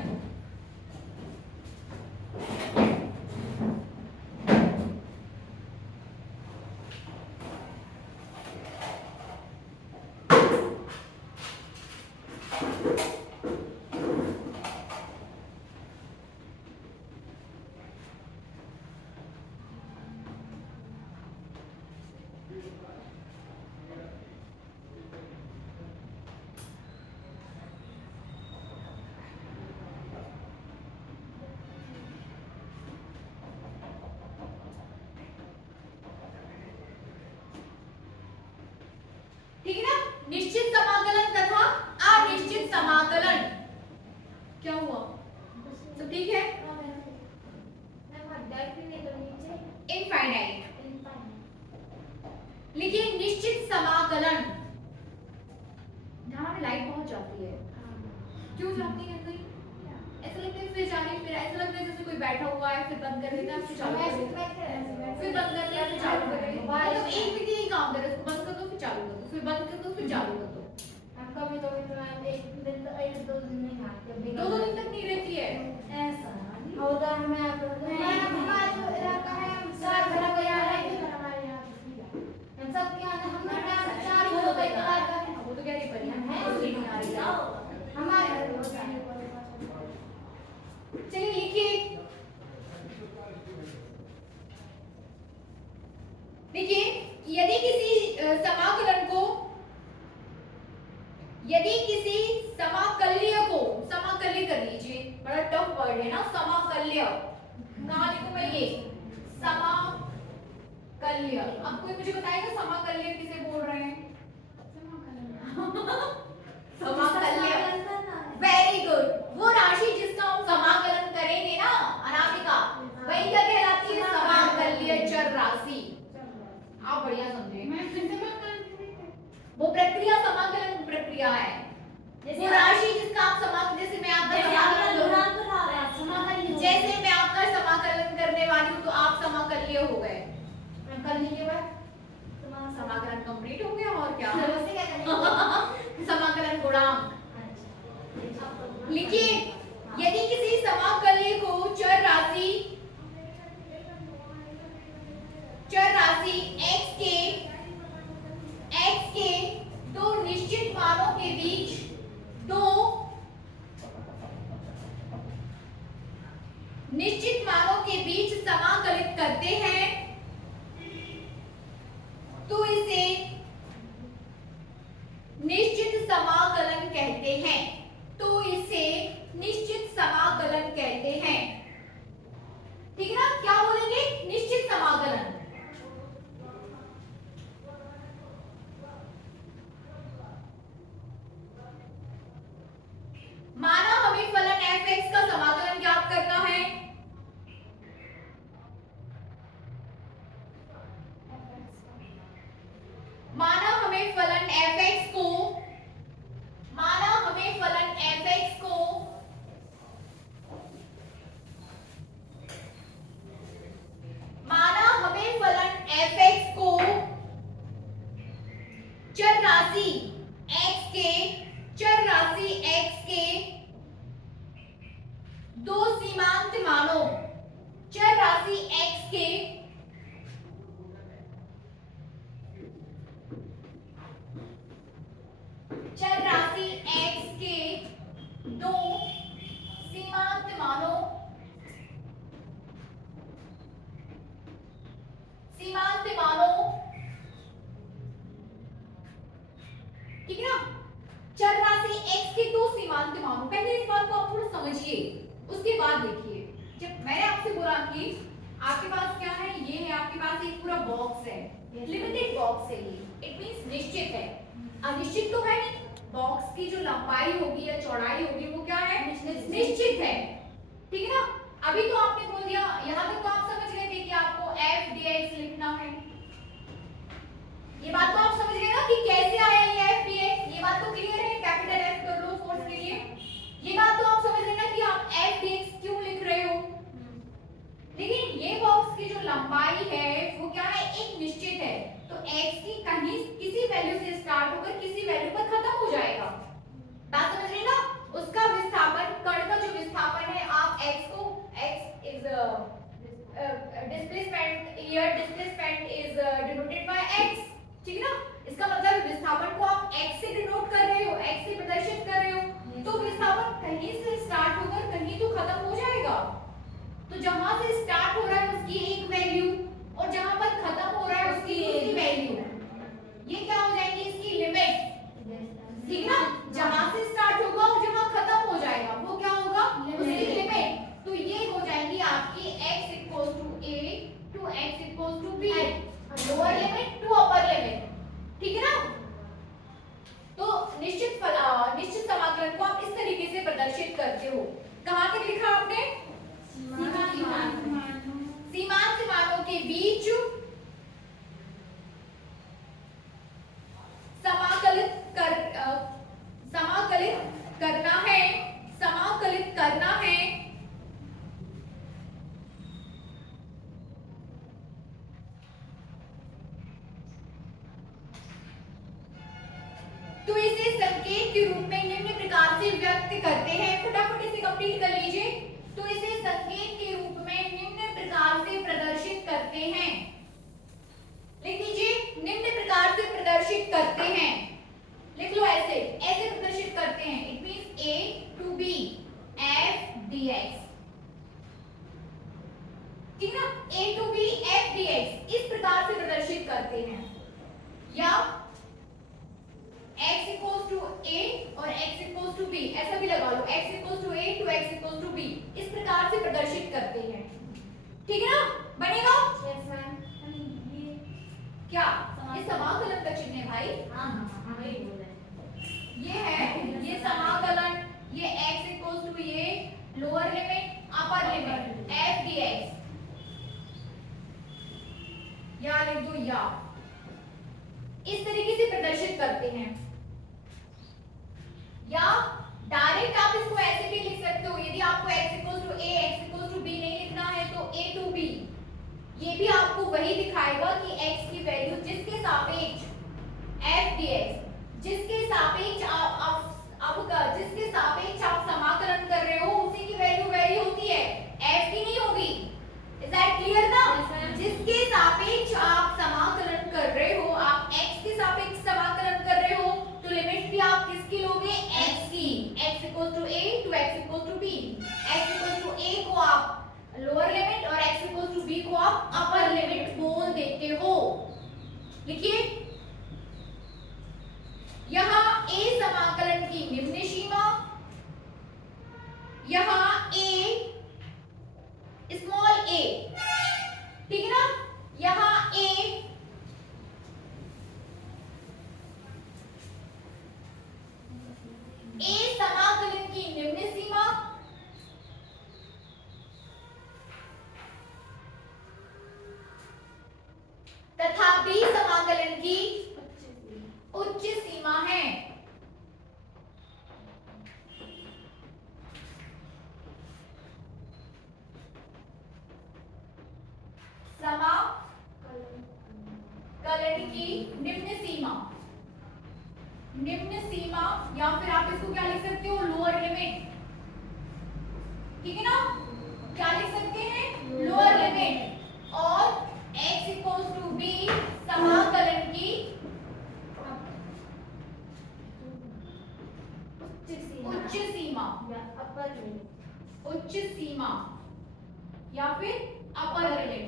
ठीक है ना? निश्चित समाकलन तथा अनिश्चित समाकलन। क्या हुआ? सब ठीक है? इनफाइनाइट। लिखिए निश्चित समाकलन। यहाँ पे लाइट बहुत जाती है, क्यों जाती है? ऐसा लगता है फिर जा रही, फिर ऐसा लगता है जैसे कोई बैठा हुआ है, फिर बंद कर देता है, फिर चालू कर देता है, फिर बंद कर देता है, फिर चालू कर देता है। मतलब एक व्यक्ति नहीं काम कर रहा है, बंद कर दो फिर चालू कर दो, फिर बंद कर दो फिर चालू कर दो। कभी कभी तो मैं एक दो दिन नहीं आती, दो दिन तक नहीं रहती है। ऐसा होता है। मैं वर्ड है ना, समाकल्य। कहाँ लिखूं मैं ये समाकल्य। अब कोई मुझे बताएगा समाकल्य किसे बोल रहे हैं? समाकल्य, वेरी गुड। वो राशि जिसका हम समाकलन करेंगे ना अनामिका, वही क्या कहलाती है? समाकल्य चर राशि। आप बढ़िया समझे। वो प्रक्रिया समाकलन प्रक्रिया है। वो राशि जिसका आप समाकलन, जैसे मैं आपका समाकलन, जैसे मैं आपका समाकलन करने वाली हूँ तो आप समाकल्य हो गए। कर लीजिए बात, समाकलन कंप्लीट हो गया। और क्या समाकलन गुणांक लिखिए। यदि किसी समाकल्य को चर राशि x के दो निश्चित मानों के बीच समाकलित करते हैं तो इसे निश्चित समाकलन कहते हैं। तो इसे निश्चित समाकलन कहते हैं। ठीक है ना? क्या बोलेंगे? निश्चित समाकलन। माना हमें फलन f(x) का समाकलन ज्ञात करना है। माना हमें फलन f(x) को चर राशि x के दो सीमांत मानों, चर राशि x के दो सीमांत मानों ठीक है ना? चर राशि x के दो सीमांत मानों। पहले इस बात को आप थोड़ा समझिए, उसके बाद देखिए। जब मैंने आपसे बोला कि आपके पास क्या है, ये है आपके पास एक पूरा बॉक्स है, लिमिटेड बॉक्स है ये, इट मींस निश्चित है। अनिश्चित तो है नहीं, बॉक्स की जो लंबाई होगी या चौड़ाई होगी वो क्या है? निश्चित है। ठीक है ना? अभी तो आपने बोल दिया, यहाँ तक तो आप समझ गए थे कि आपको f dx लिखना है। ये बात तो आप समझ गए ना कि कैसे आया ये f dx, ये बात तो क्लियर है। कैपिटल F कर लो फोर्स के लिए। ये बात तो आप समझ गए ना कि आप f dx क्यों लिख रहे हो। लेकिन ये बॉक्स की जो लंबाई है वो क्या है? एक निश्चित है। तो x की कहीं किसी वैल्यू से स्टार्ट होकर किसी वैल्यू पर खत्म हो जाएगा। बात समझ रहे ना? उसका विस्थापन, कण का जो विस्थापन है, आप x को, x is displacement, here displacement is denoted by x। ठीक है ना? इसका मतलब विस्थापन को आप x से डिनोट कर रहे हो, x से प्रदर्शित कर रहे हो। तो विस्थापन कहीं से स्टार्ट होकर कहीं तो खत्म हो जाएगा। तो जहां से स्टार्ट हो रहा है उसकी एक वैल्यू और जहां पर खत्म हो रहा है उसकी दूसरी वैल्यू, ये क्या हो जाएगी? इसकी लिमिट। ठीक है ना? जहां से स्टार्ट होगा और जहां खत्म हो जाएगा वो क्या होगा? उसकी लिमिट। तो ये हो जाएगी आपकी x = a to x = b, lower limit to upper limit. ठीक है ना? तो निश्चित समाकलन को आप इस तरीके से प्रदर्शित करते हो। कहां तक लिखा आपने? सीमांत मानों के बीच समाकलित करना है तो इसे संकेत के रूप में निम्न प्रकार से व्यक्त करते हैं। फटाफट इसे कंप्लीट कर लीजिए। तो इसे संकेत के रूप में निम्न प्रकार से प्रदर्शित करते हैं। लिख लीजिए, निम्न प्रकार से प्रदर्शित करते हैं। लिख लो ऐसे प्रदर्शित करते हैं। It means a to b f dx। ठीक है ना? a to b f dx इस प्रकार से प्रदर्शित करते हैं। या x इक्वल्स टू a और x इक्वल्स टू b, ऐसा भी लगा लो, x equals to a to x equals to b, इस प्रकार से प्रदर्शित करते हैं। ठीक है ना, बनेगा? Yes ma'am. ये क्या ये समाकलन का चिन्ह है भाई? हाँ वही बोल रहे हैं। ये है, ये समाकलन, ये x इक्वल्स टू ये lower limit upper limit f dx, या लिख दो या, इस तरीके से प्रदर्शित करते हैं। या डायरेक्ट आप इसको ऐसे भी लिख सकते हो, यदि आपको x equals to a x equals to b नहीं लिखना है तो a टू b, ये भी आपको वही दिखाएगा कि x की वैल्यू जिसके सापेक्ष f dx, जिसके सापेक्ष जिसके सापेक्ष आप समाकलन कर रहे हो उसी की वैल्यू वही होती है, f की नहीं होगी। इज दैट क्लियर ना? जिसके सापेक्ष आप समाकलन कर रहे हो, आप x के सापेक्ष समाकलन कर रहे हो, तो लिमिट भी आप किसकी लोगे? x की। x equals to a to x equals to b, x equals to a को आप लोअर लिमिट और x इक्वल्स टू b को आप अपर लिमिट बोल देते हो। लिखिए, यहाँ a समाकलन की निम्न सीमा, यहाँ a स्मॉल a, ठीक है ना, यहाँ a समाकलन की निम्न सीमा तथा b समाकलन की उच्च सीमा है। समाकलन की निम्न सीमा, निम्न सीमा, या फिर आप इसको क्या लिख सकते हो? Lower limit. ठीक है ना, क्या लिख सकते हैं? Lower limit. और x इक्वल्स टू b समाकलन की उच्च सीमा या अपर लिमिट, उच्च सीमा या फिर upper limit,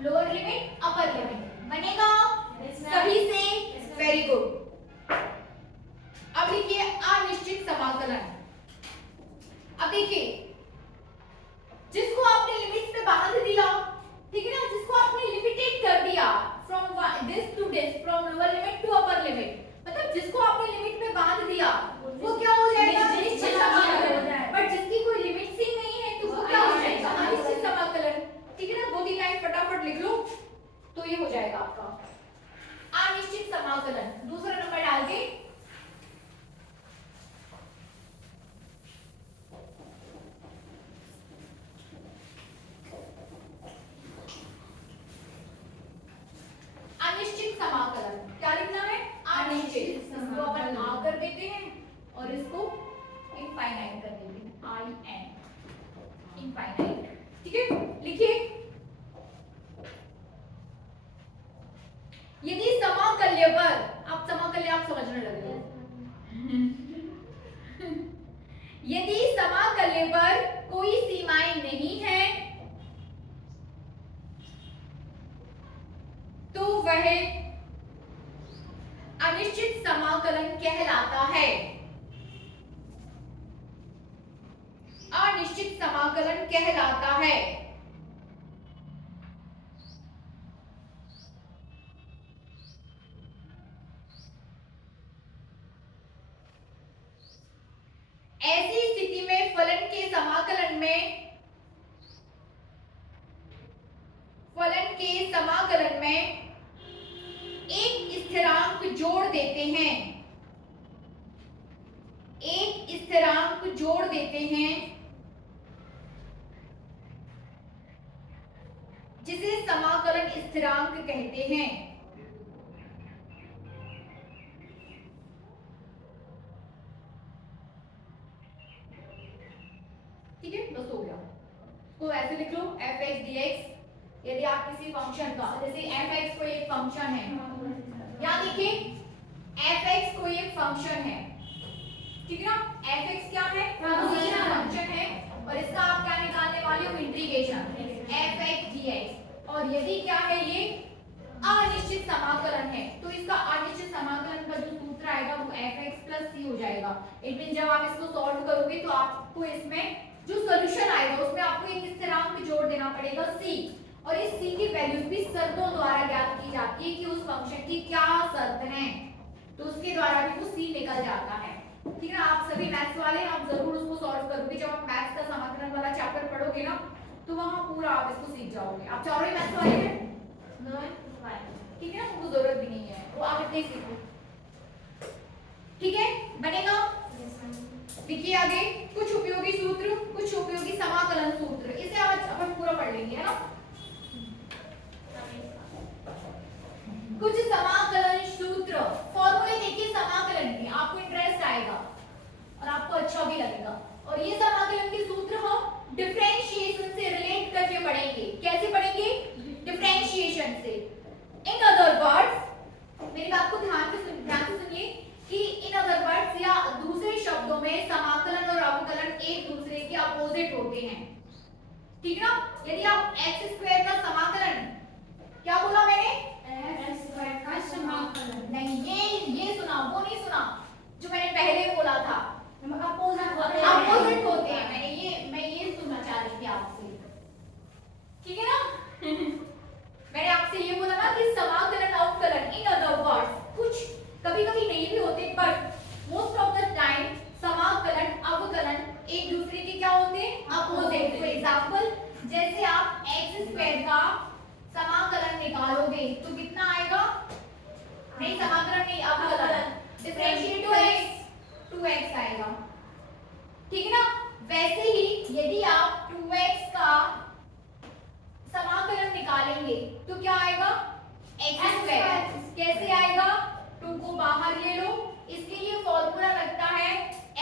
lower limit upper limit बनेगा सभी से। Very good. अब लिखिए अनिश्चित समाकलन। अब देखिए, जिसको आपने लिमिट पे बांध दिया, ठीक है ना, जिसको आपने लिमिटेड कर दिया from this to this, from lower limit to upper limit, मतलब जिसको आपने लिमिट पे बांध दिया वो क्या हो जाएगा? निश्चित समाकलन। बट जिसकी कोई लिमिट ही नहीं है तो वो क्या हो जाएगा? अनिश्चित समाकलन। ठीक है ना, 2-3 लाइन फटाफट लिख लो तो ये हो जाएगा आपका अनिश्चित समाकलन। दूसरा नंबर डाल के अनिश्चित समाकलन क्या लिखना है? अनिश्चित। इसको अपन आ कर देते हैं और इसको इनफाइनाइट कर देते हैं, i n इनफाइनाइट। ठीक है, लिखिए, यदि समाकल्य पर, आप समाकल्य आप समझने लगे हो, यदि समाकल्य पर कोई सीमाएं नहीं है तो वह अनिश्चित समाकलन कहलाता है। अनिश्चित समाकलन कहलाता है। ऐसी स्थिति में फलन के समाकलन में एक स्थिरांक जोड़ देते हैं, एक स्थिरांक जोड़ देते हैं जिसे समाकलन स्थिरांक कहते हैं। ठीक है, बस हो गया। तो ऐसे लिख लो f(x) dx। यदि आप किसी फंक्शन का, जैसे f(x) कोई एक फंक्शन है, यहाँ देखिए f(x) कोई एक फंक्शन है, ठीक है ना, f(x) क्या है? फंक्शन है, और इसका आप क्या निकालने वाले हो? Integration f(x) dx। और यदि क्या है? ये अनिश्चित समाकलन है, तो इसका अनिश्चित समाकलन का जो सूत्र आएगा वो fx प्लस c हो जाएगा। इट मीन जब आप इसको सॉल्व करोगे तो आपको इसमें जो सॉल्यूशन आएगा उसमें आपको एक स्थिरांक जोड़ देना पड़ेगा c, और इस c की वैल्यूज भी शर्तों द्वारा ज्ञात की जाती है कि उस फंक्शन की क्या शर्त है, तो उसके द्वारा भी वो c निकल जाता है। ठीक है ना, आप सभी मैथ्स वाले आप जरूर उसको सॉल्व करोगे। जब आप मैथ्स का समाकलन वाला चैप्टर पढ़ोगे ना तो वहां पूरा आप इसको सीख जाओगे। आप चारों ही मैथ्स वाले हैं? ठीक है ना, उनको जरूरत भी नहीं है, वो आप इतने सीखो। ठीक है, बनेगा। देखिए आगे कुछ उपयोगी सूत्र, कुछ उपयोगी समाकलन सूत्र, इसे आज अपन पूरा पढ़ लेंगे, है ना। कुछ समाकलन सूत्र, फॉर्मूले देखिए समाकलन के, आपको इंटरेस्ट आएगा और आपको अच्छा भी लगेगा। और ये समाकलन के सूत्र हम डिफरेंशिएशन से रिलेट करके पढ़ेंगे। कैसे पढ़ेंगे? डिफरेंशिएशन से। इन अदर वर्ड्स, मेरी बात को ध्यान से सुनिए कि इन अदर वर्ड्स या दूसरे शब्दों में समाकलन और अवकलन एक दूसरे के अपोजिट होते हैं। ठीक ना, यदि आप x स्क्वायर का समाकलन, क्या बोला मैंने? x स्क्वायर का समाकलन, नहीं, ये सुना, वो नहीं सुना जो मैंने पहले बोला था, अपोजिट होते हैं। मैं ये सुनना चाह रही थी आपसे, ठीक है ना। मैंने आपसे ये बोला ना कि समाकलन अवकलन इन अदर वर्ड्स कुछ कभी-कभी नहीं भी होते, but most of the time समाकलन अवकलन एक दूसरे के क्या होते हैं? अपोजिट। फॉर एग्जांपल, जैसे आप x स्क्वायर का समाकलन निकालोगे तो कितना आएगा? नहीं, समाकलन नहीं, अवकलन। डिफरेंशिएट टू x 2x आएगा, ठीक है ना। वैसे ही यदि आप 2x का समाकलन निकालेंगे तो क्या आएगा? x square. कैसे आएगा? 2 को बाहर ले लो, इसके लिए फॉर्मूला लगता है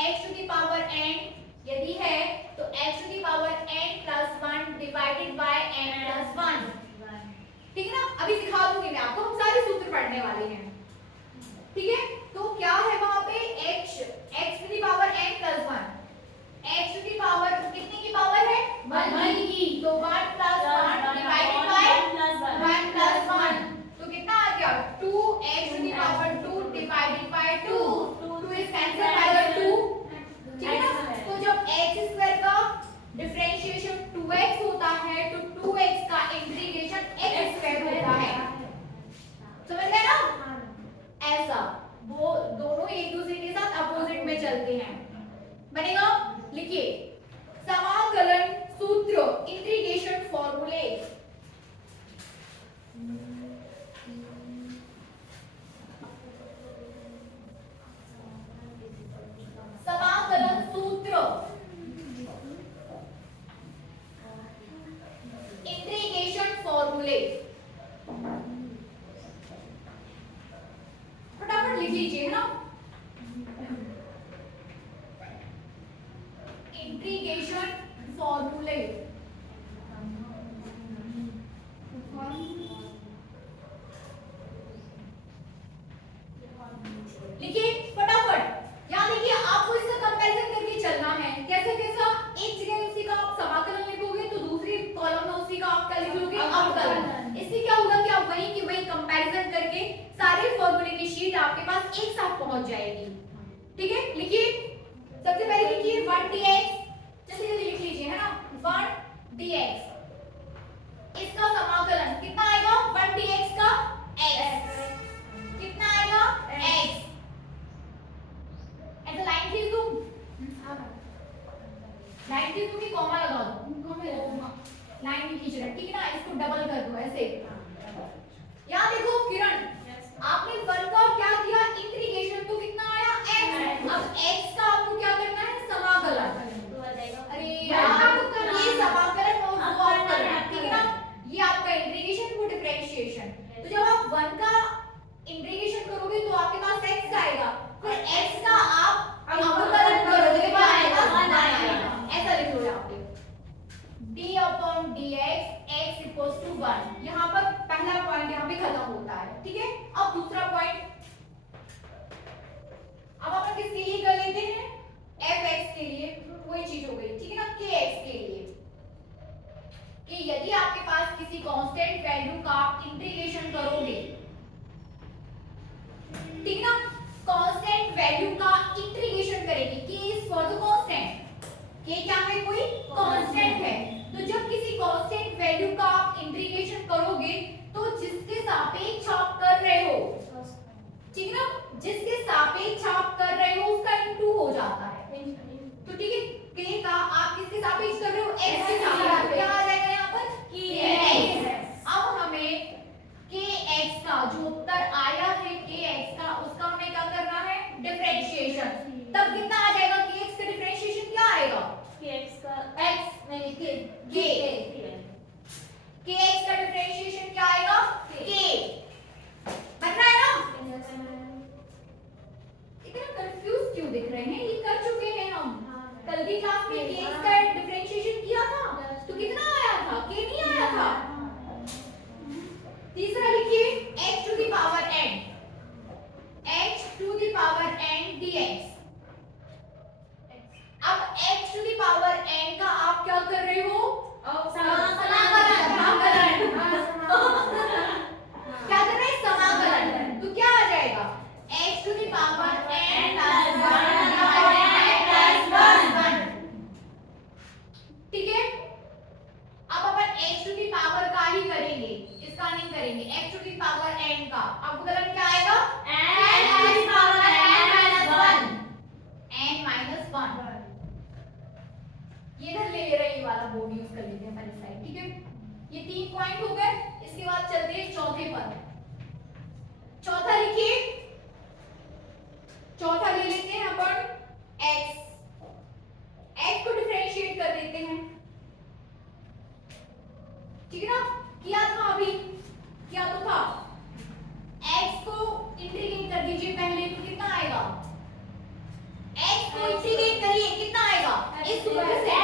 x to the power n, यदि है तो x to the power n plus 1 divided by n plus 1। ठीक है ना, अभी सिखा दूंगी मैं आपको, हम सारे सूत्र पढ़ने वाले हैं। ठीक है, तो क्या है वहां पे? x to the power n plus 1, x to the power कितने की पावर है? 1 की, तो 1 प्लस 1 डिवाइडेड बाय 1 प्लस 1, तो कितना आ गया? 2x to the power 2 divided by 2, 2 is cancel by 2। ठीक है ना, तो जब x स्क्वायर का डिफरेंशिएशन 2x होता है तो 2x का इंटीग्रेशन x स्क्वायर होता है। समझ गए ना? ऐसा वो दोनों एक दूसरे के साथ अपोजिट में चलते हैं। बनेगा? लिखिए समाकलन सूत्र, इंटीग्रेशन फॉर्मूले। समाकलन सूत्र, इंटीग्रेशन फॉर्मूले, फटाफट लिख लीजिए, है ना। इंटीग्रेशन फॉर्मूले, लिखिए फटाफट। यहाँ देखिए, आपको इसका कंपैरिजन करके चलना है। कैसे कैसा? एक जगह उसी का आप समाकलन लिखोगे तो दूसरी कॉलम में उसी का आप क्या लिखोगे? अवकलन। इससे क्या होगा कि आप वही की वही कंपैरिजन करके सारे फॉर्मूले की शीट आपके पास एक साथ पहुंच जाएगी। ठीक है, लिखिए। सबसे पहले लिखिए 1 dx, जल्दी जल्दी लिख लीजिए, है ना। 1 dx, इसका समाकलन कितना आएगा? 1 dx का x कितना आएगा? x। ऐसा लाइन खींच दूं? लाइन खींच दूं कि कॉमा लगा दूं? लाइन नहीं खींच रहा, ठीक है ना, इसको डबल कर दो ऐसे। यहाँ देखो किरण, आपने 1 का क्या किया? इंटीग्रेशन, तो कितना आया? x। अब x का आपको क्या करना है? समाकलन। अरे यार, ये समाकलन और वो अवकलन, ठीक है ना। ये आपका इंटीग्रेशन, वो डिफरेंशिएशन। तो जब आप 1 का इंटीग्रेशन करोगे तो आपके पास x आएगा, फिर x का आप अवकलन करोगे तो आएगा 1 आएगा। ऐसा लिख लो यहाँ पे, d/dx x = 1। यहाँ पर पहला पॉइंट यहाँ पे खत्म होता है, ठीक है। अब दूसरा पॉइंट, अब अपन किसके लिए कर लेते हैं? fx के लिए, वही चीज हो गई, ठीक है ना। kx के लिए, कि यदि आपके पास किसी कांस्टेंट वैल्यू का आप इंटीग्रेशन करोगे हमने kx का डिफरेंशिएशन किया था तो कितना आया था, k नहीं आया था। तीसरा लिखिए h to the power n, h to the power n dx। अब h to the power n का आप क्या कर रहे हो, समाकलन, क्या कर रहे हैं, समाकलन। तो क्या आ जाएगा, h to the power n plus 1, ठीक है। अब अपन h टू द पावर का ही करेंगे, इसका नहीं करेंगे, h to the power n का। अब कलन क्या आएगा, n to the power n minus 1। ये इधर ले रहे हैं, ये वाला बोर्ड यूज कर लेते हैं पहले साइड, ठीक है। ये 3 पॉइंट हो गए। इसके बाद चलते हैं चौथे पर। चौथा लिखिए, चौथा ले लेते हैं अपन x, x को डिफरेंशिएट कर देते हैं, ठीक है ना। किया था अभी, क्या तो था, x को इंटीग्रेट कर दीजिए पहले, तो कितना आएगा, x को इंटीग्रेट करिए, कितना आएगा, इस सूत्र से,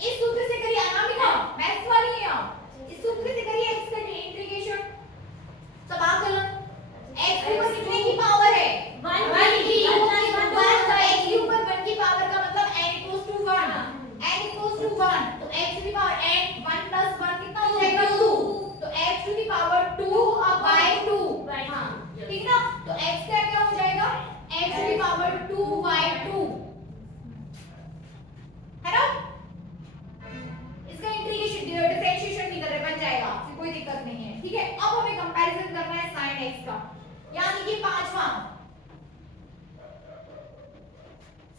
इस सूत्र से करिए, नाम लिखा मैथ्स वाली है आप, इस सूत्र से करिए x का इंटीग्रेशन, समाकलन। x के ऊपर कितने की पावर है, 1 की, x के ऊपर 1 की पावर का मतलब n equals to 1, n equals to 1, तो x to the power n 1 plus 1 कितना हो जाएगा, 2, तो x to the power 2 by 2, हां ठीक ना। तो x का क्या हो जाएगा, x to the power 2 by 2, है ना। इसका इंटीग्रेशन डिफरेंशिएशन नहीं कर रहे, बन जाएगा, इससे कोई दिक्कत नहीं है, ठीक है। अब हमें कंपैरिजन करना है sin x का, यानी कि पांचवा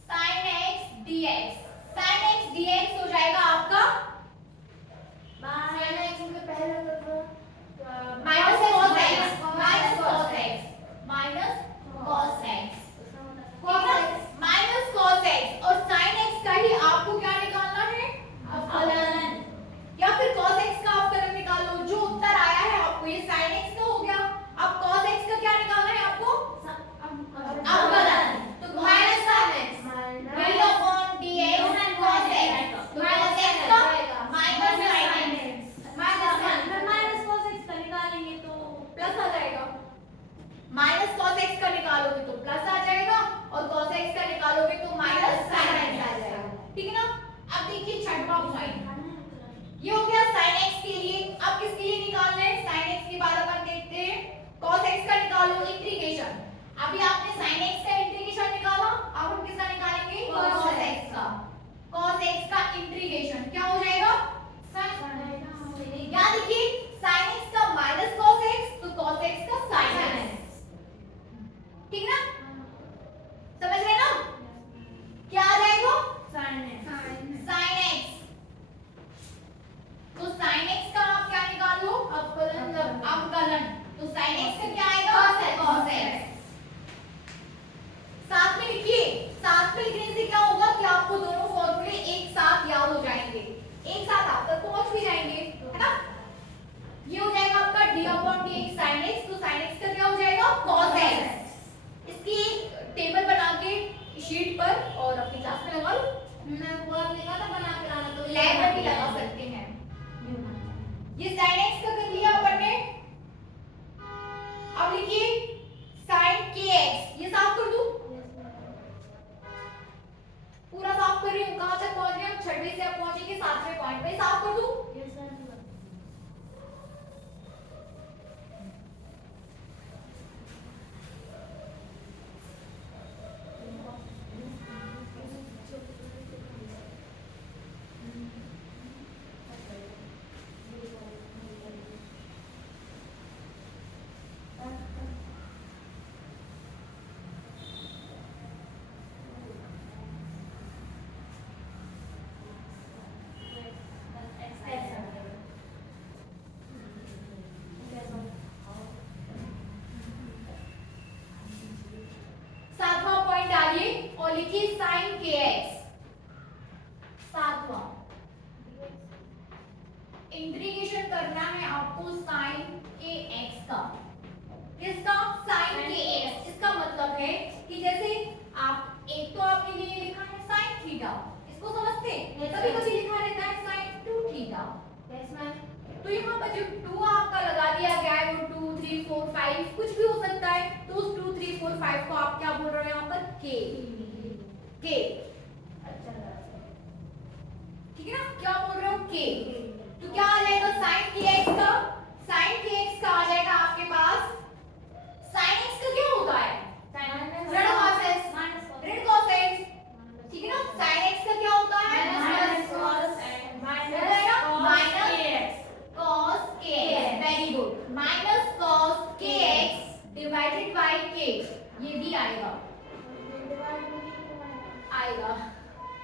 sin x dx, sin x dx हो जाएगा आपका sin x में पहले minus cos x, minus cos x, minus cos x, minus cos x, और sin x का ही आपको क्या निकालना है, अवकलन, या फिर cos x का अवकलन निकाल लो। जो उत्तर आया है आपको, ये sin x का हो गया। अब cos x का क्या निकालना है आपको, अवकलन, तो minus sin x d upon dx cos x, तो cos x का minus sin x, minus cos x का निकालेंगे तो प्लस आ जाएगा, माइनस cos x का निकालोगे तो प्लस आ जाएगा, और cos x का निकालोगे तो माइनस sin x आ जाएगा, ठीक है ना। अब देखिए छठवां पॉइंट, ये हो गया sin x के लिए। अब किसके लिए निकालना है, sin x के बाद अपन देखते हैं cos x का निकालो इंटीग्रेशन। अभी आपने sin x का इंटीग्रेशन निकाला, अब हम किसका निकालेंगे, cos x का, cos x का इंटीग्रेशन क्या हो जाएगा, याद देखिए sin x का माइनस cos x, तो cos x का sin x, ठीक ना, समझ रहे ना। क्या आ जाएगा, sin x, तो sin x का आप क्या निकाल लो, अवकलन, तो sin x का क्या आएगा, cos x। साथ में लिखिए, साथ में लिखने से क्या होगा कि आपको दोनों फॉर्मूले एक साथ याद हो जाएंगे, एक साथ आप तक पहुंच भी जाएंगे, है ना। ये हो जाएगा आपका d upon dx sin x, तो sin x का क्या हो जाएगा, cos x। इसकी टेबल बना के शीट पर और अपनी क्लास में लगा लो, मैं बहुत लिखा था बना के लाना, तो लैब में भी लगा सकते हैं। ये sin x का कर लिया अपन ने। अब लिखिए sin kx, ये साफ कर दूं, पूरा साफ कर रही हूं, कहां तक पहुंच गए, छठवें से अब पहुंचेंगे सातवें पॉइंट पे, साफ कर दूं।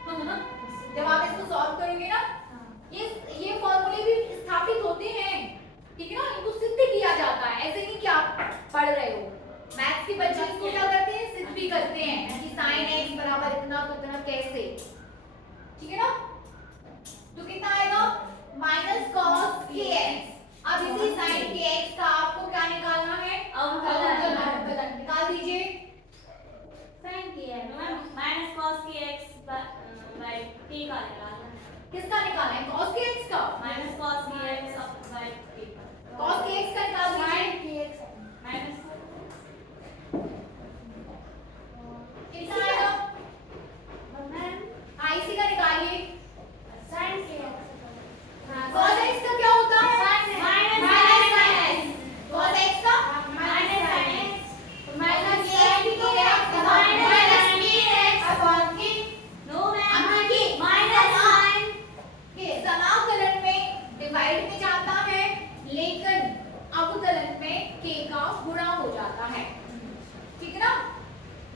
जब आप इसको सॉल्व करोगे ना, ये फॉर्मूले भी स्थापित होते हैं, ठीक है ना, इनको सिद्ध किया जाता है। ऐसे नहीं कि आप पढ़ रहे हो, मैथ्स के बच्चे इसको क्या करते हैं, सिद्ध भी करते हैं कि sin x बराबर इतना तो इतना कैसे, ठीक है ना। तो कितना आएगा माइनस cos kx। अब इसी sin kx का आपको क्या निकालना है, अवकलन निकाल दीजिए। sin kx minus cos kx by t का निकालना है। किसका निकालना है, cos kx का, minus cos kx by t का। cos kx का निकाल दीजिए। माइनस कितना आएगा, इसी का निकालिए। sin kx cos x का क्या होता है, minus sin x। cos x का minus sin x minus kx भी तो है, minus kx upon k। No ma'am अब देखिए माइनस sin के समाकलन में डिवाइड में जाता है, लेकिन अवकलन में k का गुणा हो जाता है, ठीक है ना।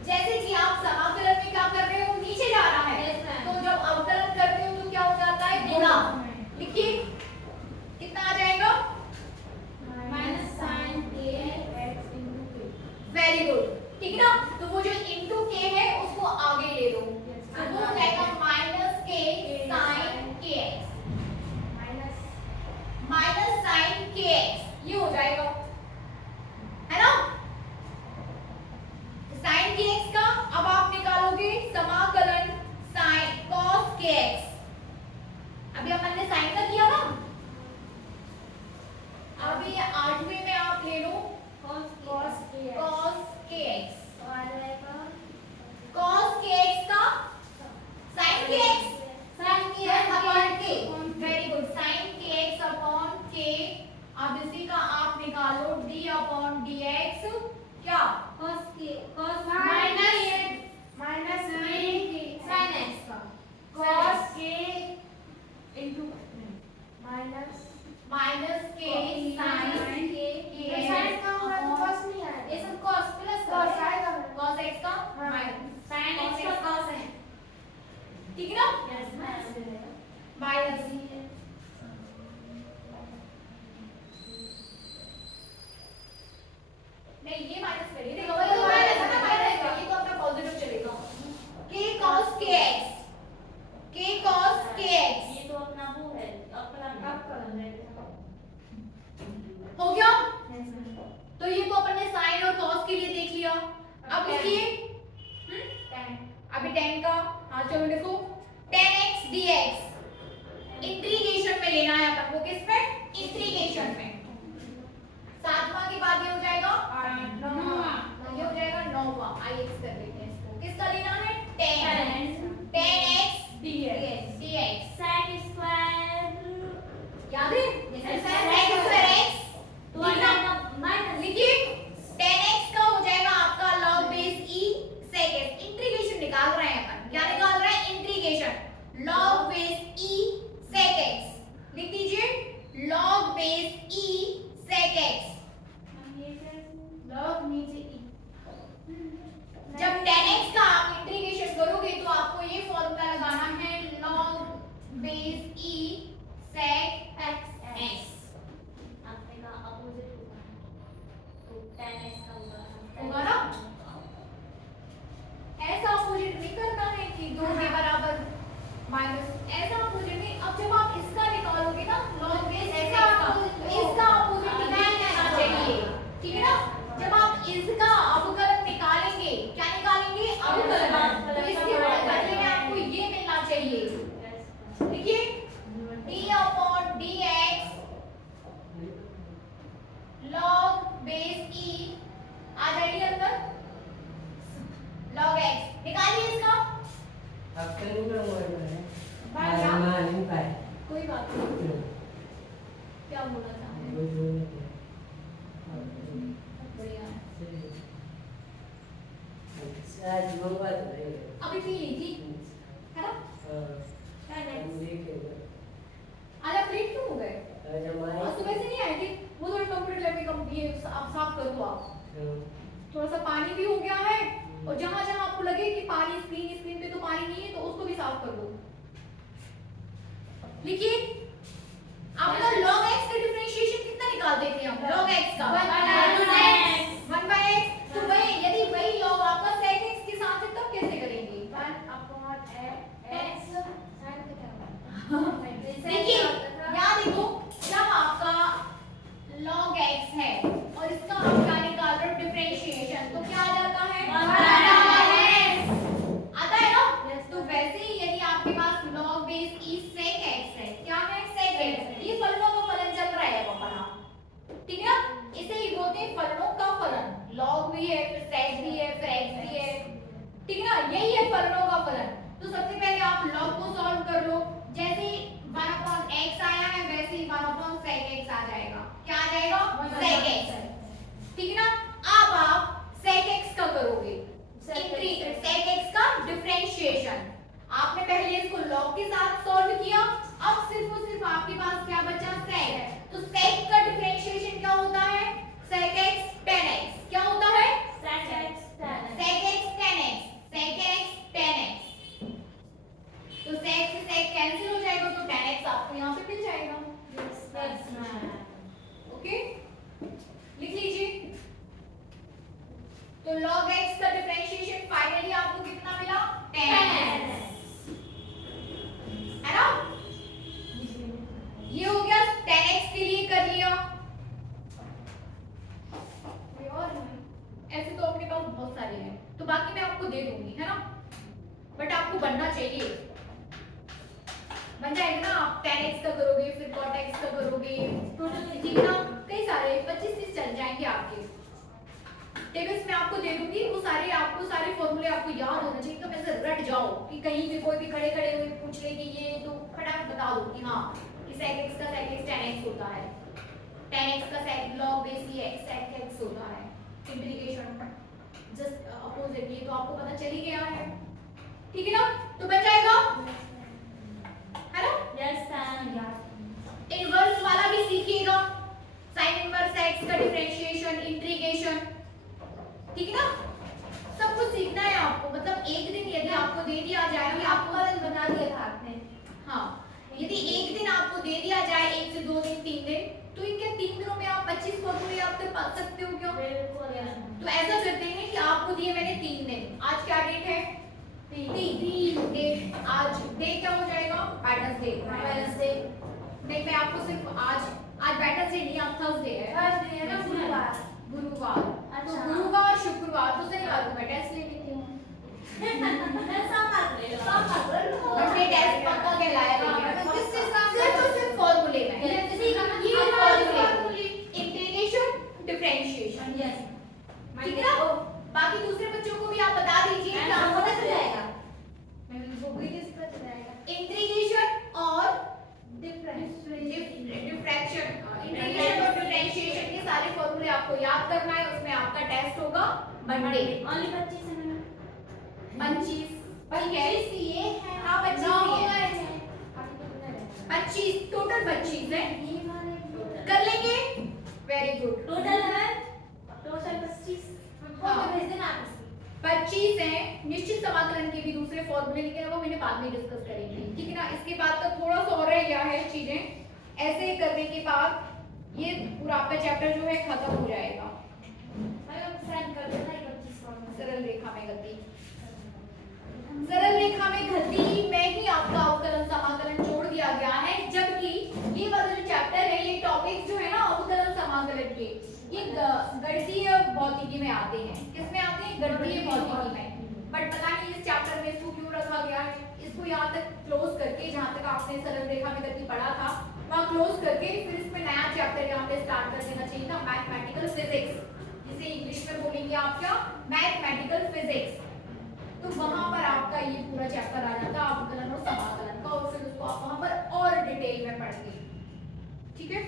जैसे कि आप समाकलन में क्या कर रहे हो, नीचे जा रहा है, Yes, ma'am. तो जब अवकलन करते हो तो क्या हो जाता है, गुणा। लिखिए कितना आ जाएगा, minus sin kx into k। Very good, ठीक है ना। तो वो जो इनटू k है उसको आगे ले लो, तो वो हो जाएगा minus k sin kx, minus sin kx, ये हो जाएगा, है ना। sin kx का अब आप निकालोगे समाकलन sin cos kx। अभी अपन ने sin का किया ना, अभी 8वें में आप ले लो cos kx cos kx, तो आ जाएगा cos kx का sin kx upon k, very good, sin kx upon k। अब इसी का आप निकालो d अपॉन dx, क्या cos माइनस sin x का cos k into minus minus k sin ये साइन का होगा तो cos नहीं आएगा, ये सब cos प्लस cos आएगा cos x का हाँ। sin x का cos है। ठीक है ना, यस मैम माइनस नहीं, ये माइनस करिए, देखो ये तो माइनस है ना, माइनस है, ये तो अपना पॉजिटिव चलेगा। k cos kx, k cos kx ये तो अपना वो है अवकलन हो गया। यस मैम तो ये तो अपन ने sin और cos के लिए देख लिया। अब लिखिए अभी tan का, हाँ चलो लिखो tan x dx, इंटीग्रेशन में लेना है अपन को, किस में, इंटीग्रेशन में। 7वां के बाद ये हो जाएगा 9वां, ये हो जाएगा 9वां। ix कर लेते हैं इसको, किसका लेना है, tan x dx, sec square याद है, Yes, sec स्क्वायर x तो आ जाएगा माइनस लिखिए tan x का हो जाएगा आपका log base e sec x, integration निकाल रहे हैं अपन, क्या निकाल रहे हैं, integration, log base e sec x, लिख दीजिए log base e sec x। Log नीचे ई, जब tan x का आप इंटीग्रेशन करोगे तो आपको ये फॉर्मूला लगाना है log base e sec x, आपने का अपोजिट होगा तो tan x का होगा ना? ऐसा अपोजिट नहीं करना है कि 2 के बराबर माइनस, ऐसा अपोजिट नहीं। अब जब आप इसका निकालोगे ना log बेस इसका इसका अपोजिट नहीं लेना चाहिए, ठीक है ना। जब आप इसका अवकलन निकालेंगे, क्या निकालेंगे, अवकलन, तो इसके बदले में आपको ये मिलना चाहिए, देखिए d upon dx log base e आ जाएगी अंदर, log x निकालिए इसका, कोई बात नहीं, क्या बोला था, बढ़िया है, अभी पी ली थी, है ना। आज आप लेट क्यों हो गए, आज सुबह से नहीं आए थे, वो थोड़ा कंप्यूटर लैब में ये आप साफ कर दो, आप थोड़ा सा पानी भी हो गया है, और जहां जहां आपको लगे कि पानी स्क्रीन पे तो पानी नहीं है तो उसको भी साफ कर दो। लिखिए आप लोग log x का डिफरेंशिएशन कितना निकालते थे हम log x का 1/x तो वही यदि वही log आपका sec x के साथ है तब कैसे करेंगे देखिए यहाँ देखो जब आपका log x है और इसका आप क्या निकाल रहे हो डिफरेंशिएशन तो क्या आ जाता है आता है ना तो वैसे ही यदि आपके पास log base e sec x है क्या है sec x ये फलनों का फलन चल रहा है अपना ठीक है ना इसे ही बोलते हैं फलनों का फलन log भी है फिर sec भी है फिर x भी है ठीक है ना यही है फलनों का फलन तो सबसे पहले आप log को सॉल्व कर लो जैसे 1/x आया है वैसे ही 1/sec x आ जाएगा क्या आ जाएगा sec x ठीक है ना अब आप sec x का करोगे sec x का डिफरेंशिएशन आपने पहले इसको log के साथ सॉल्व किया अब सिर्फ और सिर्फ आपके पास क्या बचा sec तो sec का डिफरेंशिएशन क्या होता है sec x tan x क्या होता है sec x tan x तो sec से sec कैंसिल हो जाएगा तो tan x आपको यहाँ पे मिल जाएगा ओके लिख लीजिए तो log x का डिफरेंशिएशन फाइनली आपको कितना मिला tan x है ना ये हो गया tan x के लिए कर लिया कोई और है ऐसे तो आपके पास बहुत सारे हैं तो बाकी मैं आपको दे दूंगी है ना बट आपको बनना चाहिए बन जाएगा ना आप tan x का करोगे फिर cot x का करोगे टोटल कितना कई सारे 25-30 चल जाएंगे आपके टेबल्स में आपको दे दूंगी वो सारे आपको सारे फॉर्मूले आपको याद होना चाहिए तो मैं से रट जाओ कि कहीं भी कोई भी खड़े खड़े हुए पूछ ले कि ये तो फटाफट बता दो कि हाँ कि sec x का sec x tan x होता है tan x का sec log base x sec x होता है इंटीग्रेशन जस्ट अपोजिट ये तो आपको पता चल ही गया है ठीक है ना तो बच जाएगा है ना इनवर्स वाला भी सीखिएगा sin इनवर्स x का डिफरेंशिएशन इंटीग्रेशन ठीक है ना सब कुछ सीखना है आपको मतलब एक दिन यदि आपको दे दिया जाए कि आपको वाला बता दिया था आपने हाँ यदि एक दिन आपको दे दिया जाए 1 से 2 दिन 3 दिन तो इनके 3 दिनों में आप 25 फॉर्मूले आप कर पा सकते हो क्यों तो ऐसा करते हैं कि आपको दिए मैंने 3 दिन आज क्या डेट है 3 डेट आज डे क्या हो जाएगा वेडनेसडे नहीं मैं आपको सिर्फ आज वेडनेसडे नहीं आप थर्सडे है ना गुरुवार तो गुरुवार शुक्रवार तो शनिवार को मैं टेस्ट ले लेती हूँ मंडे टेस्ट पक्का कहलाएगा किससे सिर्फ फॉर्मूले में इंटीग्रेशन डिफरेंशिएशन ठीक है ना बाकी दूसरे बच्चों को भी आप बता दीजिए कि आपको पता चल जाएगा इंटीग्रेशन और डिफरेंशिएशन इंटीग्रेशन के सारे फॉर्मूले आपको याद करना है उसमें आपका टेस्ट होगा मंडे 25 ये है हाँ 25 टोटल 25 है कर लेंगे वेरी गुड टोटल 25 है निश्चित समाकलन के भी दूसरे फॉर्मूले लेकिन वो मैंने बाद में डिस्कस करेंगे ठीक है ना इसके बाद तो थोड़ा सा और रह गया है चीजें ऐसे करने के बाद ये पूरा आपका चैप्टर जो है खत्म हो जाएगा सरल रेखा में गति में ही आपका अवकलन समाकलन जोड़ दिया गया है जबकि ये वाला जो चैप्टर है ये टॉपिक जो है ना अवकलन समाकलन के ये गणितीय भौतिकी में आते हैं किसमें आते हैं गणितीय भौतिकी में बट पता नहीं इस चैप्टर में इसको क्यों रखा गया है इसको यहाँ तक क्लोज करके जहाँ तक आपने सरल रेखा में गति पढ़ा था वहाँ क्लोज करके फिर इसमें नया चैप्टर यहाँ पे स्टार्ट कर देना चाहिए था मैथमेटिकल फिजिक्स जिसे इंग्लिश में बोलेंगे आप क्या मैथमेटिकल फिजिक्स तो वहां पर आपका ये पूरा चैप्टर आ जाता है अवकलन और समाकलन का और फिर उसको आप वहां पर और डिटेल में पढ़ेंगे ठीक है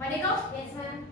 बनेगा यस मैम